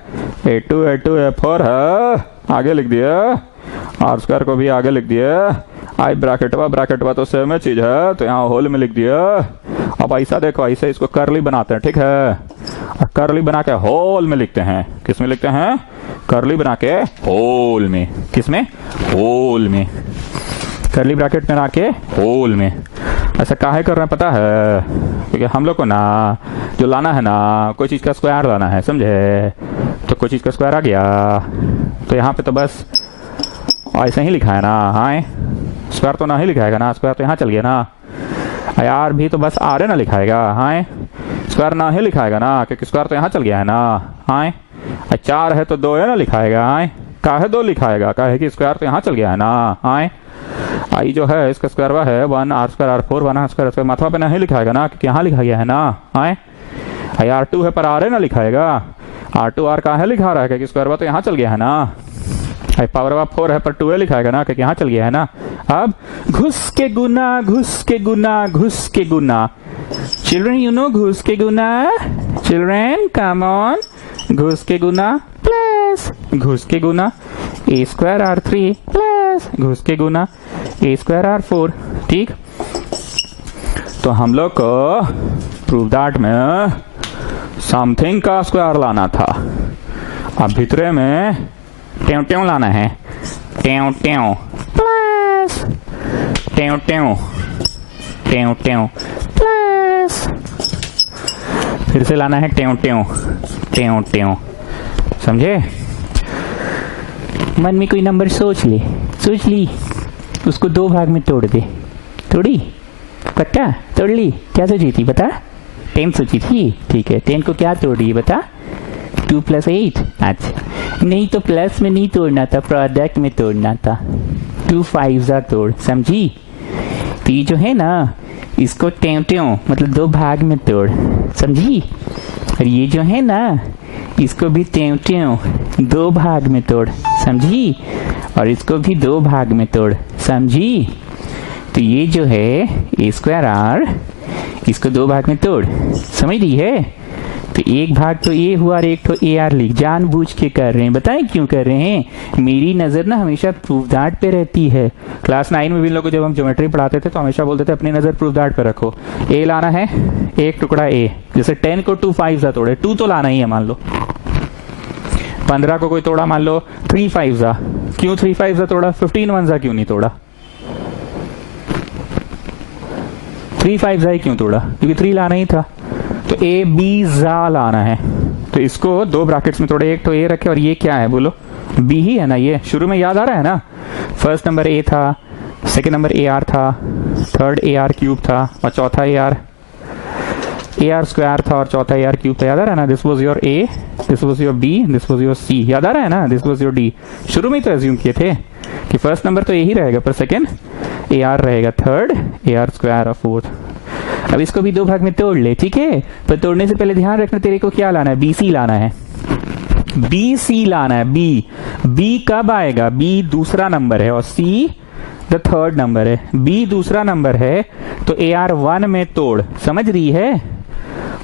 A2 A4 है, आगे लिख दिया, R स्क्वायर को भी आगे लिख दिया। आई ब्रैकेटवा तो सेम चीज है, तो यहाँ होल में लिख दिया। अब ऐसा देखो, ऐसे इसको करली बनाते हैं, ठीक है, और करली बना के होल में लिखते हैं। किस में लिखते हैं, करली बना के होल में, किसमें, होल में, करली ब्रैकेट में बना के होल में। ऐसा काहे कर रहे हैं पता है, क्योंकि हम लोग को ना जो लाना है ना, कोई चीज का स्क्वायर लाना है, समझे, तो कोई चीज का स्क्वायर आ गया तो यहाँ पे तो बस ऐसे ही लिखा है ना। हाँ, स्क्वायर तो ना ही लिखाएगा ना, स्क्वायर तो यहाँ चल गया ना। यार भी तो बस आर ना लिखाएगा, हाँ, स्क्वायर ना ही लिखाएगा ना, क्योंकि स्क्वायर तो यहाँ चल गया है ना। हाँ, 4 है तो 2 है ना लिखाएगा। हाँ, काहे 2 लिखाएगा, काहे कि स्क्वायर तो यहाँ चल गया है ना। हाँ, आई जो है इसका स्क्वायर हुआ है 1 R square R4 1 R square, माथवा पे नहीं लिखाएगा ना, क्योंकि यहाँ लिखा गया है ना। हाँ, R2 है पर R है ना लिखाएगा, R2 R कहाँ है लिखा रहा है, क्योंकि स्क्वायर हुआ तो यहाँ चल गया है ना। पावर ऑफ 4 है पर 2 लिखाएगा ना, क्योंकि यहाँ चल गया है ना। अब घुस के गुना, घुस के गुना, घुस के गुना। चिल्ड्रन यू नो घुस के गुना? चिल्ड्रन कम ऑन, घुस के गुना प्लस घुस के गुना ए स्क्वायर आर 3 प्लस घुस के गुना ए स्क्वायर आर 4। ठीक, तो हम लोग को प्रूव दैट में समथिंग का स्क्वायर लाना था। अब भीतरे में ट्यों ट्यों लाना है, ट्यों ट्यों प्लस ट्यों ट्यों ट्यों ट्यों प्लस फिर से लाना है ट्यों ट्यों ट्यों ट्यों। समझे? मन में कोई नंबर सोच ली, उसको 2 भाग में तोड़ दे। तोड़ी? पक्का तोड़ ली? क्या सोची थी बता? 10 सोची थी, ठीक है। 10 को क्या तोड़ रही बता? 2 + 8। अच्छा, नहीं तो प्लस में नहीं तोड़ना था, प्रोडक्ट में तोड़ना था। 2 5 तोड़, समझी? तो ये जो है ना, इसको ट्यों ट्यों मतलब 2 भाग में तोड़, समझी? और ये जो है ना, इसको भी ट्यों ट्यों 2 भाग में तोड़, समझी? और इसको भी 2 भाग में तोड़, समझी? तो ये जो है ए स्क्वायर आर, इसको 2 भाग में तोड़, समझ रही है? तो एक भाग तो ए हुआ और एक तो ए आर लिख, जानबूझ के कर रहे हैं। बताएं क्यों कर रहे हैं? मेरी नजर ना हमेशा प्रूफ दैट पे रहती है। क्लास 9 में भी लोगों को जब हम ज्योमेट्री पढ़ाते थे तो हमेशा बोलते थे अपनी नजर प्रूफ दैट पे रखो। ए लाना है, एक टुकड़ा ए, जैसे 10 को 2 5 तोड़े, 2 तो लाना ही है मान लो। 15 को कोई तोड़ा मान लो 3 5 क्यों 3 5 तोड़ा? 15 1 क्यों नहीं तोड़ा? 3 5 क्यों तोड़ा? क्योंकि 3 लाना ही था। तो ए बी जा लाना है, तो इसको 2 ब्रैकेट्स में तोड़े, एक तो ए रखे और ये क्या है बोलो? बी ही है ना। ये शुरू में याद आ रहा है ना? फर्स्ट नंबर ए था, सेकंड नंबर ए आर था, थर्ड ए आर क्यूब था और चौथा ए आर स्क्वायर था और चौथा ए आर क्यूब था। याद आ रहा है ना? This was your A, this was your B, this was your C. याद आ रहा है ना? This was your D. शुरू में ही तो एज्यूम किए थे कि फर्स्ट नंबर तो ए ही रहेगा, पर सेकेंड ए आर रहेगा, थर्ड ए आर स्क्वायर और फोर्थ। अब इसको भी 2 भाग में तोड़ ले, ठीक है? पर तोड़ने से पहले ध्यान रखना, तेरे को क्या लाना है? बी सी लाना है, बी सी लाना है। बी कब आएगा? बी दूसरा नंबर है और सी द थर्ड नंबर है। बी दूसरा नंबर है तो ए आर 1 में तोड़, समझ रही है?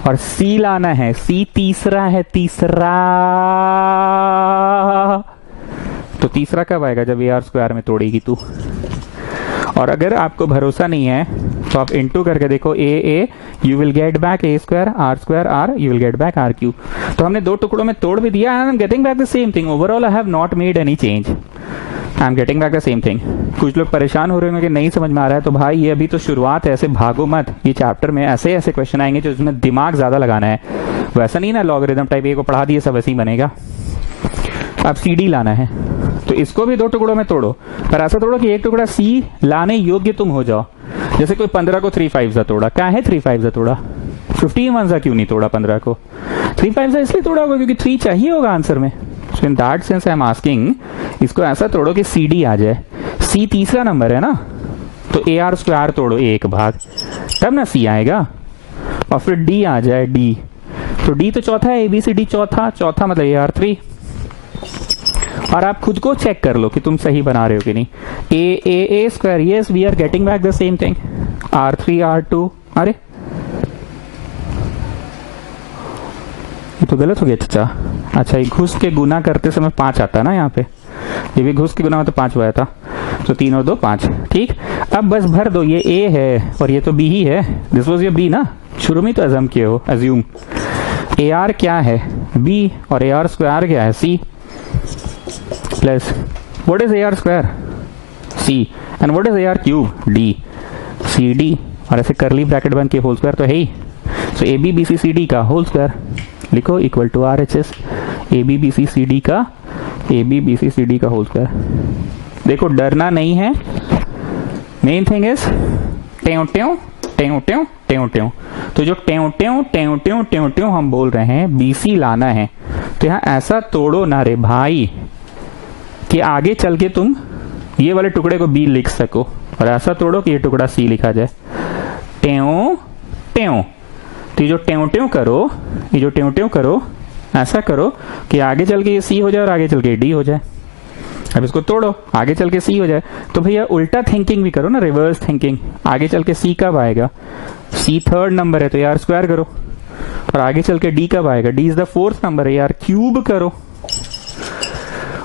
और सी लाना है, सी तीसरा है, तीसरा। तो तीसरा कब आएगा? जब ए आर स्क्वायर में तोड़ेगी तू। और अगर आपको भरोसा नहीं है तो आप इनटू करके देखो, A you will get back A square R you will get back R Q. तो हमने 2 टुकड़ों में तोड़ भी दिया, I am getting back the same thing. Overall I have not made any change, I am getting back the same thing. कुछ लोग परेशान हो रहे होंगे कि नहीं समझ में आ रहा है, तो भाई ये अभी तो शुरुआत है, ऐसे भागो मत। ये चैप्टर में ऐसे ऐसे क्वेश्चन आएंगे जो इसमें दिमाग ज्यादा लगाना है। वैसा नहीं ना लॉगरिथम टाइप ए को पढ़ा दिए सब ऐसे ही बनेगा। अब सी डी लाना है, तो इसको भी 2 टुकड़ों में तोड़ो, पर ऐसा तोड़ो कि एक टुकड़ा सी लाने योग्य तुम हो जाओ। जैसे कोई 15 को 3 5 तोड़ा, क्या है 3 5 तोड़ा? 15 1 क्यों नहीं तोड़ा? 15 को 3 5 इसलिए तोड़ा होगा क्योंकि 3 चाहिए होगा आंसर में। So in that sense I am asking, इसको ऐसा तोड़ो कि सी डी आ जाए। सी तीसरा नंबर है ना, तो ए आर स्क्वायर तोड़ो 1 भाग, तब ना सी आएगा। और फिर डी आ जाए, डी तो डी तो चौथा है, ABCD चौथा मतलब ए आर 3। और आप खुद को चेक कर लो कि तुम सही बना रहे हो कि नहीं। A square, yes we are getting back the same thing. R3 R2, अरे ये तो गलत हो गया चाचा। अच्छा, ये घुस के गुना करते समय 5 आता है ना यहाँ पे, ये भी घुस के गुना में तो 5 हुआ था, तो 3 और 2 5। ठीक, अब बस भर दो, ये ए है और ये तो बी ही है। दिस वॉज ये बी ना, शुरू में तो अजम किए हो, अज्यूम। ए आर क्या है? बी, और ए आर स्क्वायर क्या है? C plus what is A R square? C, and what is A R cube? D, C D, और ऐसे करली ब्रैकेट बन के होल स्क्वायर तो है ही। So A B B C C D का होल स्क्वायर लिखो equal to R H S A B B C C D का होल स्क्वायर। देखो डरना नहीं है, मेन थिंग इज ट्यों ट्यों ट्यों ट्यों ट्यों ट्यों। तो जो ट्यों ट्यों ट्यों ट्यों ट्यों ट्यों हम बोल रहे हैं, बीसी लाना है, तो यहाँ ऐसा तोड़ो ना रे भाई कि आगे चल के तुम ये वाले टुकड़े को बी लिख सको, और ऐसा तोड़ो कि ये टुकड़ा सी लिखा जाए। ट्यों ट्यों, तो ये जो ट्यों ट्यों करो, ये जो ट्यों ट्यों करो, ऐसा करो कि आगे चल के ये सी हो जाए और आगे चल के डी हो जाए। अब इसको तोड़ो, आगे चल के सी हो जाए। तो भैया उल्टा थिंकिंग भी करो ना, रिवर्स थिंकिंग। आगे चल के सी कब आएगा? सी थर्ड नंबर है तो यार स्क्वायर करो। और आगे चल के डी कब आएगा? D is the fourth number है यार, क्यूब करो।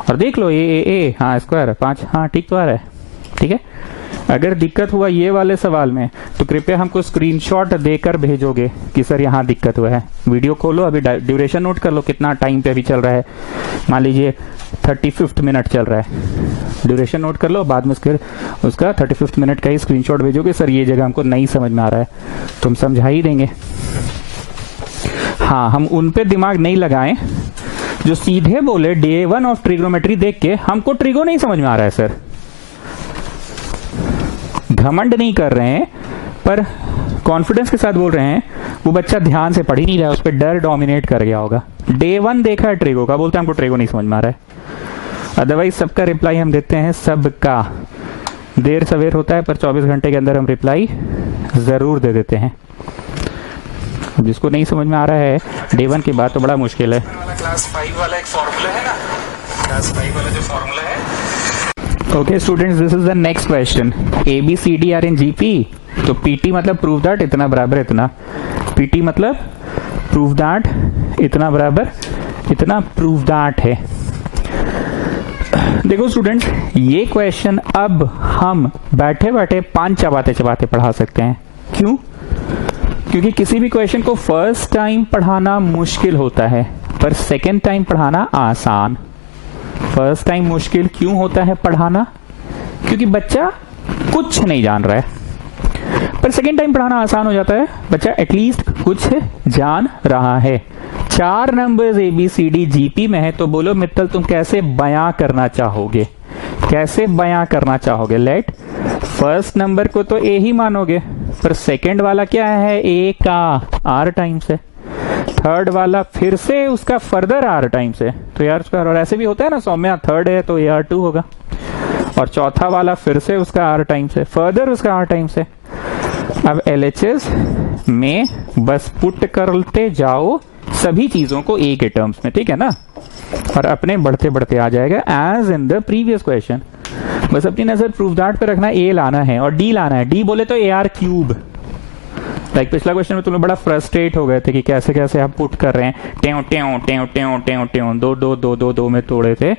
और देख लो ए हाँ स्क्वायर है 5, हाँ ठीक तो आ रहा है। ठीक है, अगर दिक्कत हुआ ये वाले सवाल में तो कृपया हमको स्क्रीनशॉट देकर भेजोगे कि सर यहाँ दिक्कत हुआ है। वीडियो खोलो, अभी ड्यूरेशन नोट कर लो कितना टाइम पे अभी चल रहा है। मान लीजिए 35 मिनट चल रहा है, ड्यूरेशन नोट कर लो, बाद में उसका 35 मिनट का ही स्क्रीनशॉट भेजोगे। सर ये जगह हमको नहीं समझ में आ रहा है, तो हम समझा ही देंगे। हाँ, हम उन पे दिमाग नहीं लगाएं जो सीधे बोले डे 1 ऑफ ट्रिग्नोमेट्री देख के हमको ट्रिगो नहीं समझ में आ रहा है सर। घमंड नहीं कर रहे हैं पर कॉन्फिडेंस के साथ बोल रहे हैं, वो बच्चा ध्यान से पढ़ ही नहीं रहा है, उस पर डर डोमिनेट कर गया होगा। डे 1 देखा है ट्रिगो का, बोलते हैं हमको ट्रिगो नहीं समझ में आ रहा है। अदरवाइज सबका रिप्लाई हम देते हैं, सबका। देर सवेर होता है पर 24 घंटे के अंदर हम रिप्लाई जरूर दे देते हैं। जिसको नहीं समझ में आ रहा है डे 1 की बात तो बड़ा मुश्किल है। क्लास 5 वाला एक फॉर्मूला है ना, क्लास 5 वाला जो फॉर्मूला है। Okay students, this is the next question. A B C D are in GP, तो पीटी मतलब प्रूव दैट इतना बराबर इतना, पीटी मतलब प्रूव दैट इतना बराबर इतना, प्रूव दैट है। देखो स्टूडेंट्स, ये क्वेश्चन अब हम बैठे बैठे 5 चबाते चबाते पढ़ा सकते हैं। क्यों? क्योंकि किसी भी क्वेश्चन को फर्स्ट टाइम पढ़ाना मुश्किल होता है पर सेकेंड टाइम पढ़ाना आसान। फर्स्ट टाइम मुश्किल क्यों होता है पढ़ाना? क्योंकि बच्चा कुछ नहीं जान रहा है। पर सेकेंड टाइम पढ़ाना आसान हो जाता है, बच्चा एटलीस्ट कुछ जान रहा है। 4 नंबर्स ABCD जीपी में है, तो बोलो मित्तल तुम कैसे बयां करना चाहोगे? कैसे बयां करना चाहोगे? लेट फर्स्ट नंबर को तो ए ही मानोगे, पर सेकेंड वाला क्या है? ए का आर टाइम्स है। थर्ड वाला फिर से उसका फर्दर आर टाइम्स है, तो यार उसका, और ऐसे भी होता है ना, सौम्या थर्ड है तो AR2 होगा। और चौथा वाला फिर से उसका आर टाइम्स है, फर्दर उसका आर टाइम्स है। अब LHS में बस पुट करते जाओ सभी चीजों को ए के टर्म्स में, ठीक है ना, और अपने बढ़ते बढ़ते आ जाएगा as in the previous question. बस अपनी नजर प्रूव दैट पे रखना, ए लाना है और डी लाना है। डी बोले तो AR3। लाइक पिछला क्वेश्चन में तुम लोग बड़ा फ्रस्ट्रेट हो गए थे कि कैसे कैसे आप पुट कर रहे हैं, टेव टेव टेव टेव टेव टेव, दो दो दो दो दो में तोड़े थे,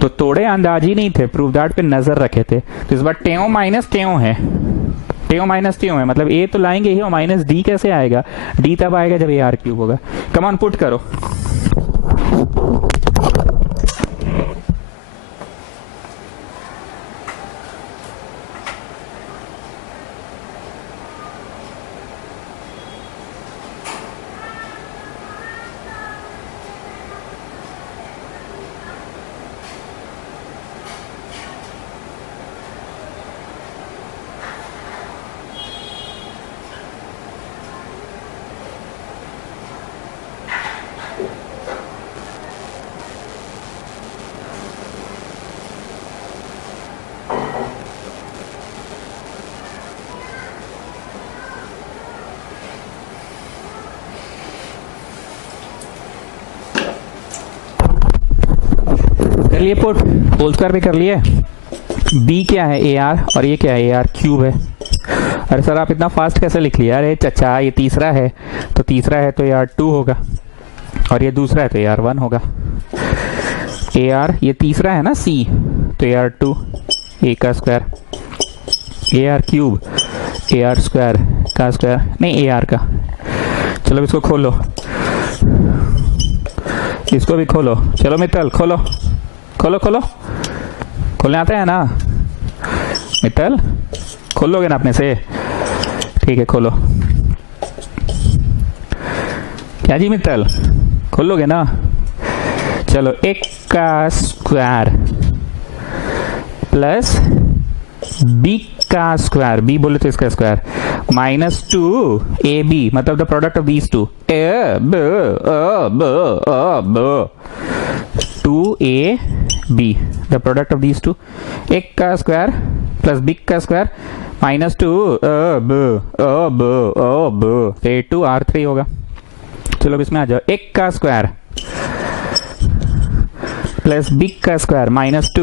तो तोड़े अंदाज ही नहीं थे, प्रूव दैट पे नजर रखे थे। तो इस बार टेव माइनस टेव है, टेव माइनस टेव है, मतलब ए तो लाएंगे ही और माइनस डी कैसे आएगा? डी तब आएगा जब AR3 होगा। कम ऑन पुट करो। कर लिए पुट, होल स्क्वायर भी कर लिए। बी क्या है? AR, और ये क्या है? AR3 है। अरे सर आप इतना फास्ट कैसे लिख लिया? अरे चचा ये तीसरा है, तो तीसरा है तो AR2 होगा, और ये दूसरा है तो AR1 होगा। AR ये तीसरा है ना, C, तो AR2, A का स्क्वायर, AR3 AR स्क्वायर का स्क्वायर, नहीं AR का। चलो इसको खोलो, इसको भी खोलो। चलो मित्तल खोलो खोलो खोलो, खोलने आता है ना मित्तल? खोलोगे ना अपने से? ठीक है खोलो। क्या जी मित्तल, खोलोगे ना? चलो, एक का स्क्वायर प्लस बी का स्क्वायर, बी बोले तो इसका स्क्वायर, माइनस 2AB, मतलब the product of these two, 2AB, the product of these two. एक का स्क्वायर प्लस बी का स्क्वायर माइनस 2AB, A2R3 होगा। चलो इसमें आ जाओ, एक का स्क्वायर प्लस बिग का square minus 2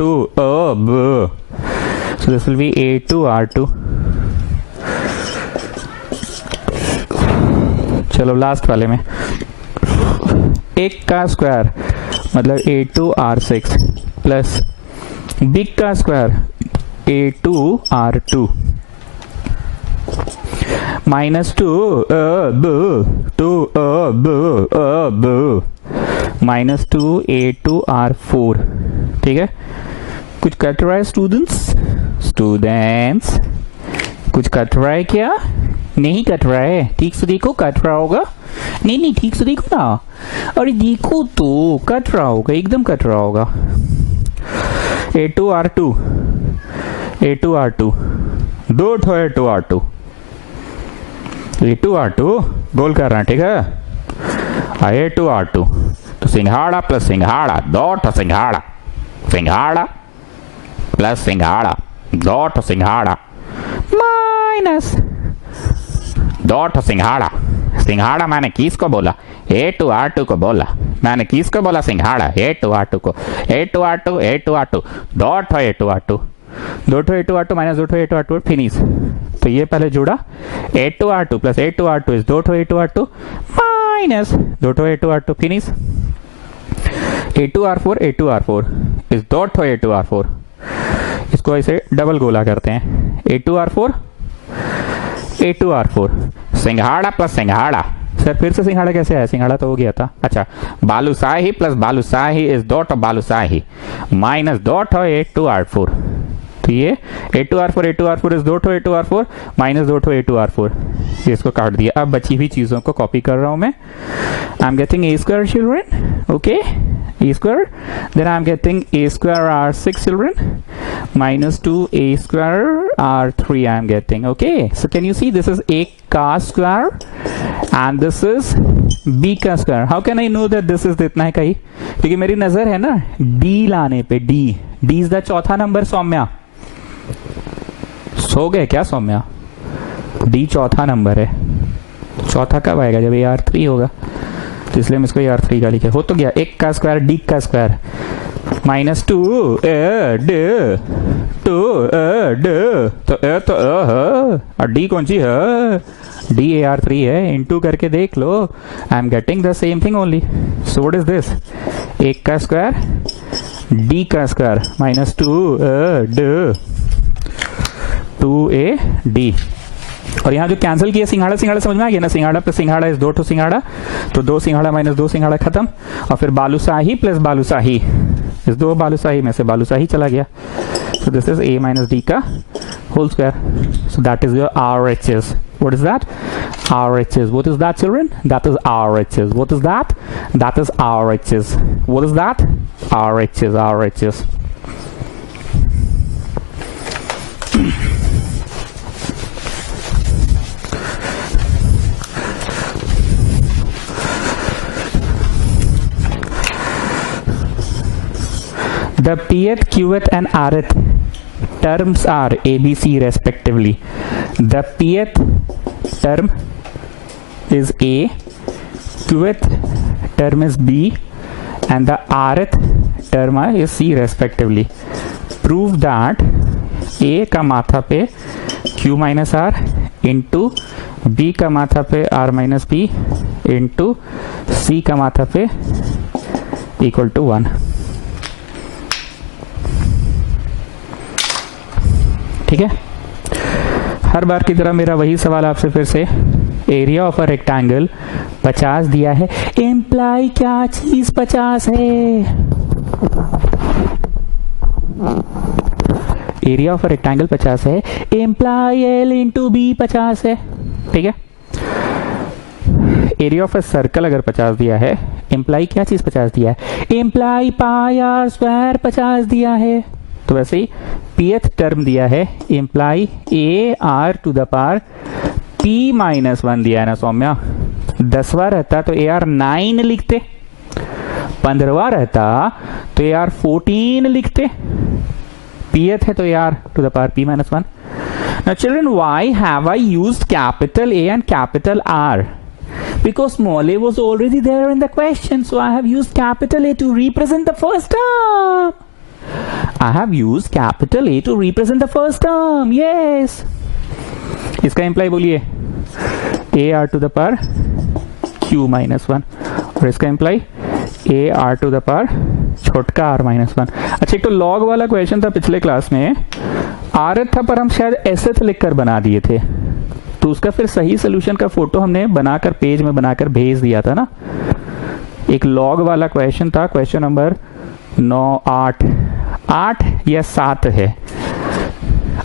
2 so this will be A2R2. चलो लास्ट वाले में एक का स्क्वायर मतलब A2R6 प्लस बिग का square A2R2 minus 2 minus 2 A2R4. ठीक है, कुछ कट रहा है स्टूडेंट्स कुछ कट रहा है क्या? नहीं कट रहा है, ठीक से देखो, कट रहा होगा। नहीं ठीक से देखो ना, अरे देखो तो कट रहा होगा, एकदम कट रहा होगा। A2R2 दो ठो A2R2 गोल कर रहा है, ठीक है। A2R2 तो सिंघाड़ा प्लस सिंघाड़ा, दो ठो सिंघाड़ा प्लस सिंघाड़ा, दो ठो सिंघाड़ा माइनस दो ठो सिंघाड़ा मैंने किसको बोला? A2R2 को बोला। मैंने किसको बोला? सिंघाड़ा A2R2 को। A2R2 दो ठो A2R2 माइनस दो ठो A2R2 फिनिश। तो ये पहले जुड़ा A2R2 प्लस A2R2 इस दो ठो A2R2 माइनस दो ठो A2R2 फिनिश। A2R4 इस दो ठो A2R4 इसको ऐसे डबल गोला करते हैं। A2R4 सिंघाड़ा प्लस सिंघाड़ा। सर फिर से सिंघाड़ा कैसे आया? सिंघाड़ा तो हो गया था। अच्छा, बालूशाही प्लस बालूशाही इस दो ठो बालूशाही माइनस दो ठो A2R4। तो ये A2R4 इस दो ठो A2R4 माइनस दो ठो A2R4, इसको काट दिया। अब बची हुई चीजों को कॉपी कर रहा हूं मैं। आई am getting A square children, okay, A square, then I'm getting A square R6 children minus 2 A square R3 I'm getting, okay. So can you see this is A ka square and this is B का square. How can I know that this is इतना का ही? क्योंकि मेरी नजर है ना D लाने पे, D is the चौथा नंबर सौम्या। सो गए क्या सौम्या? D चौथा नंबर है। चौथा कब आएगा? जब AR3 होगा, तो इसलिए हम इसको AR3 का लिखे। हो तो गया एक का स्क्वायर डी का स्क्वायर माइनस 2 तो और डी कौन सी है? डी AR3 है। इनटू करके देख लो, I am getting the same thing only. So what is this? एक का स्क्वायर डी का स्क्वायर माइनस 2AD। और यहाँ जो कैंसिल किया सिंघाड़ा समझ में आ गया ना? सिंघाड़ा प्लस सिंघाड़ा इस दो ठो सिंघाड़ा, तो दो सिंघाड़ा माइनस दो सिंघाड़ा खत्म। और फिर बालूशाही प्लस बालूशाही इस दो बालूशाही में से बालूशाही चला गया। So this is A minus D का whole square. So that is your RHS. What is that? RHS. What is that, children? That is RHS. What is that? That is RHS. What is that? RHS. The pth, qth and rth terms are ABC respectively. The pth term is A, qth term is B, and the rth term is C respectively. Prove that A का माथा पे Q minus R into B का माथा पे R minus B into C का माथा पे equal to 1. ठीक है, हर बार की तरह मेरा वही सवाल आपसे फिर से। एरिया ऑफ अ रेक्टेंगल 50 दिया है, इम्प्लाई क्या चीज 50 है? एरिया ऑफ अ रेक्टेंगल 50 है, इम्प्लाई L इंटू B 50 है। ठीक है, एरिया ऑफ अ सर्कल अगर 50 दिया है, इम्प्लाई क्या चीज 50 दिया है? इम्प्लाई पाई R स्क्वायर 50 दिया है। तो वैसे ही pth टर्म दिया है, imply AR to the power P minus 1 दिया है ना सौम्या। 10वां रहता तो AR 9 लिखते, 15वां रहता तो AR 14 लिखते। pth है तो AR to the power P minus 1। Now children, why have I used capital A and capital R? Because small a was already there in the question, so I have used capital A to represent the first term. I have used capital A to represent the first term. Yes. इसका इम्प्लाई बोलिए a r to the power q minus 1 और इसका imply a r to the power छोटका r minus 1. अच्छा, एक तो लॉग वाला क्वेश्चन था पिछले क्लास में, आरथ था पर हम शायद एसएथ लिखकर बना दिए थे, तो उसका फिर सही सोल्यूशन का फोटो हमने बनाकर पेज में बनाकर भेज दिया था ना. एक लॉग वाला क्वेश्चन था, क्वेश्चन नंबर 9, 8 या 7 है,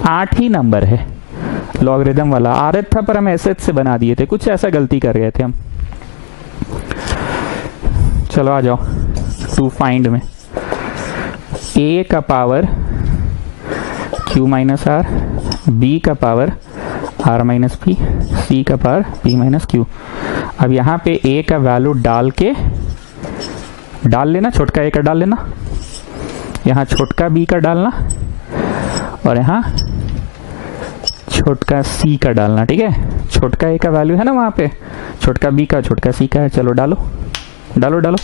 8 ही नंबर है लॉगरिदम वाला. आरथ था पर हम एसएथ से बना दिए थे, कुछ ऐसा गलती कर गए थे हम. चलो आ जाओ टू फाइंड में. a का पावर q माइनस आर, b का पावर r माइनस पी, c का पावर p माइनस q. अब यहाँ पे a का वैल्यू डाल लेना, छोटका a का डाल लेना, यहाँ छोटका b का डालना और यहाँ छोटका c का डालना. ठीक है, छोटका a का वैल्यू है ना वहाँ पे, छोटका b का, छोटका c का है. चलो डालो डालो डालो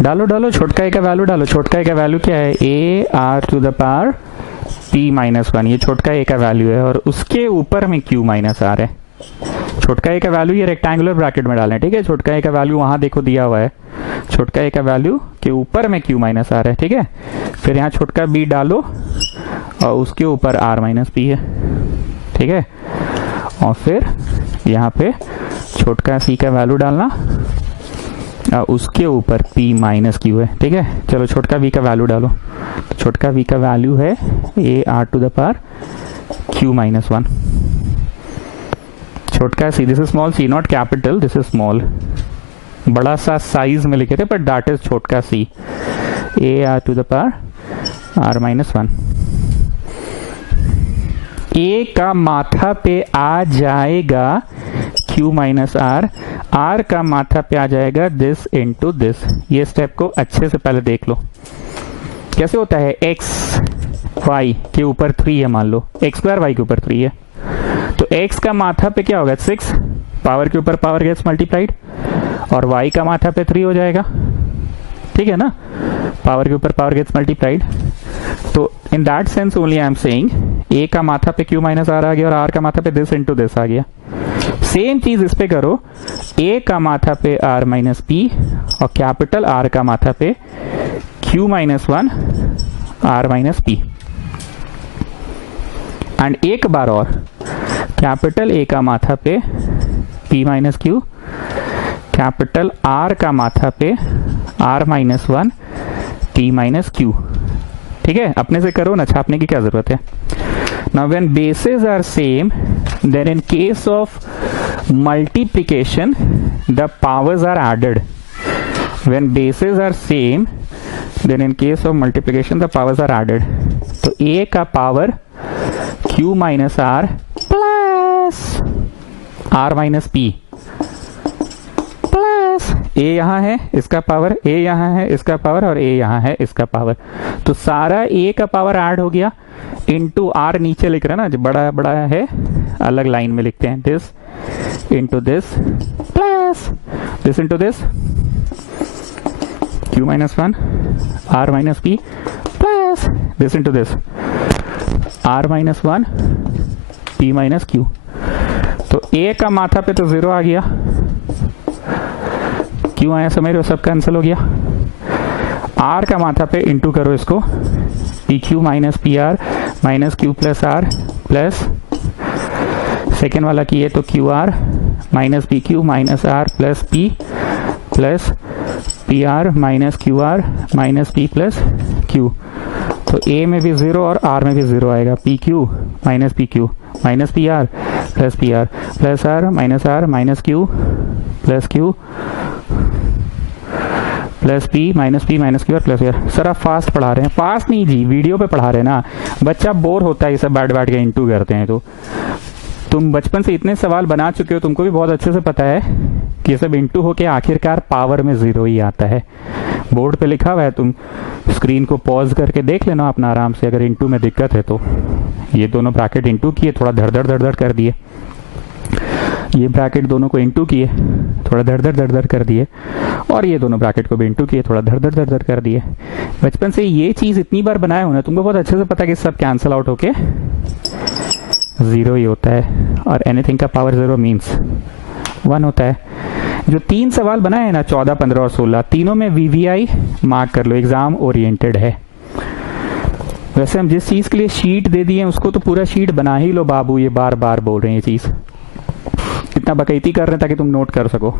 डालो डालो, छोटका a का वैल्यू डालो. छोटका a का वैल्यू क्या है, a r to the power p minus 1, ये छोटका a का वैल्यू है और उसके ऊपर में q माइनस r है. छोटका a का वैल्यू ये रेक्टेंगुलर ब्रैकेट में डालें. ठीक है, छोटका a का वैल्यू वहां देखो दिया हुआ है, छोटका a का वैल्यू के ऊपर में q माइनस r है. ठीक है, फिर यहाँ छोटका b डालो और उसके ऊपर r माइनस p है. ठीक है, और फिर यहाँ पे छोटका c का वैल्यू डालना और उसके ऊपर p माइनस q है. ठीक है, चलो छोटका v का वैल्यू डालो. छोटका v का वैल्यू है a r to the power q minus 1. छोटका c, this is small c, not capital, this is small. बड़ा सा साइज में लिखे थे पर दैट इज छोटका c. a r to the power r minus 1. a का माथा पे आ जाएगा q माइनस r, r का माथा पे आ जाएगा दिस इंटू दिस. ये स्टेप को अच्छे से पहले देख लो कैसे होता है. x y के ऊपर 3 है, मान लो x स्क्वायर y के ऊपर 3 है, तो x का माथा पे क्या होगा 6, पावर के ऊपर पावर गेट्स मल्टीप्लाइड, और y का माथा पे 3 हो जाएगा. ठीक है ना, पावर के ऊपर पावर गेट्स मल्टीप्लाइड. तो in that sense only I am saying a का माथा पे q माइनस r आ गया और r का माथा पे दिस इंटू दिस आ गया. सेम चीज इस पे करो, a का माथा पे r माइनस p और कैपिटल R का माथा पे q minus 1 r minus p. And एक बार और कैपिटल A का माथा पे p minus q, capital R का माथा पे r minus 1 t minus q. ठीक है, अपने से करो ना, छापने की क्या जरूरत है. Now when bases are same, then in case of multiplication the powers are added. When bases are same, then in case of multiplication the powers are added. तो a का पावर q minus r plus r minus p plus a यहाँ है इसका पावर, a यहाँ है इसका पावर और a यहाँ है इसका पावर. तो सारा a का पावर ऐड हो गया इंटू r नीचे लिख रहे हैं ना, जो बड़ा बड़ा है अलग लाइन में लिखते हैं, this into this plus this into this, q minus 1 r minus p plus this into this, r minus 1 p minus q. तो a का माथा पे तो 0 आ गया, q आया, समझ रहे हो, सब कैंसिल हो गया. r का माथा पे इंटू करो इसको, P Q minus P R minus Q plus R plus second वाला किए तो Q R minus P Q minus R plus P R minus Q R minus P plus Q. तो ए में भी 0 और आर में भी 0 आएगा. P Q minus P R plus R minus Q plus P minus Q और प्लस आर. सर आप फास्ट पढ़ा रहे हैं? फास्ट नहीं जी, वीडियो पे पढ़ा रहे हैं ना, बच्चा बोर होता है ये सब बैठ के इंटू करते हैं. तो तुम बचपन से इतने सवाल बना चुके हो, तुमको भी बहुत अच्छे से पता है कि ये सब इंटू होके आखिरकार पावर में 0 ही आता है. बोर्ड पे लिखा हुआ है, तुम स्क्रीन को पॉज करके देख लेना अपना आराम से, अगर इंटू में दिक्कत है तो. ये दोनों ब्रैकेट इंटू किए, थोड़ा धड़ धड़ धड़ धड़ कर दिए, ये ब्रैकेट दोनों को इंटू किए, थोड़ा धड़ धड़ धड़ धड़ कर दिए, और ये दोनों ब्रैकेट को भी इंटू किए, थोड़ा धड़ धड़ धड़ धड़ कर दिए। बचपन से ये चीज इतनी बार बनाए हो ना, तुमको बहुत अच्छे से पता है कि सब कैंसिल आउट होके 0 ही होता है, और एनीथिंग का पावर 0 मीन्स 1 होता है। जो 3 सवाल बनाए हैं ना, 14, 15 और 16, तीनों में VVI मार्क कर लो, एग्जाम ओरिएंटेड है। वैसे हम जिस चीज के लिए शीट दे दिए उसको तो पूरा शीट बना ही लो बाबू, ये बार बार बोल रहे हैं ये चीज, इतना बकैती कर रहे हैं ताकि तुम नोट कर सको।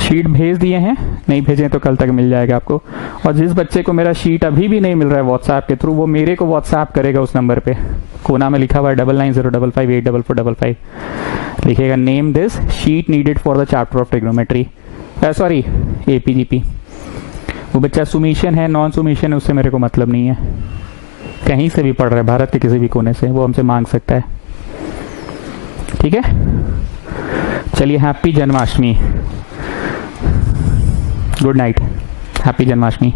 शीट भेज दिए हैं, नहीं भेजे तो कल तक मिल जाएगा आपको। और जिस बच्चे को मेरा शीट अभी भी नहीं मिल रहा है व्हाट्सएप के थ्रू, वो मेरे को व्हाट्सएप करेगा उस नंबर पे, कोना में लिखा हुआ है 9905584455, लिखेगा name this sheet needed for the chapter of trigonometry, sorry APGP। वो बच्चा सुमीशन है नॉन सुमीशन है उससे मेरे को मतलब नहीं है, कहीं से भी पढ़ रहा है, भारत के किसी भी कोने से, वो हमसे मांग सकता है। ठीक है, चलिए happy Janmashtami, good night, happy Janmashtami.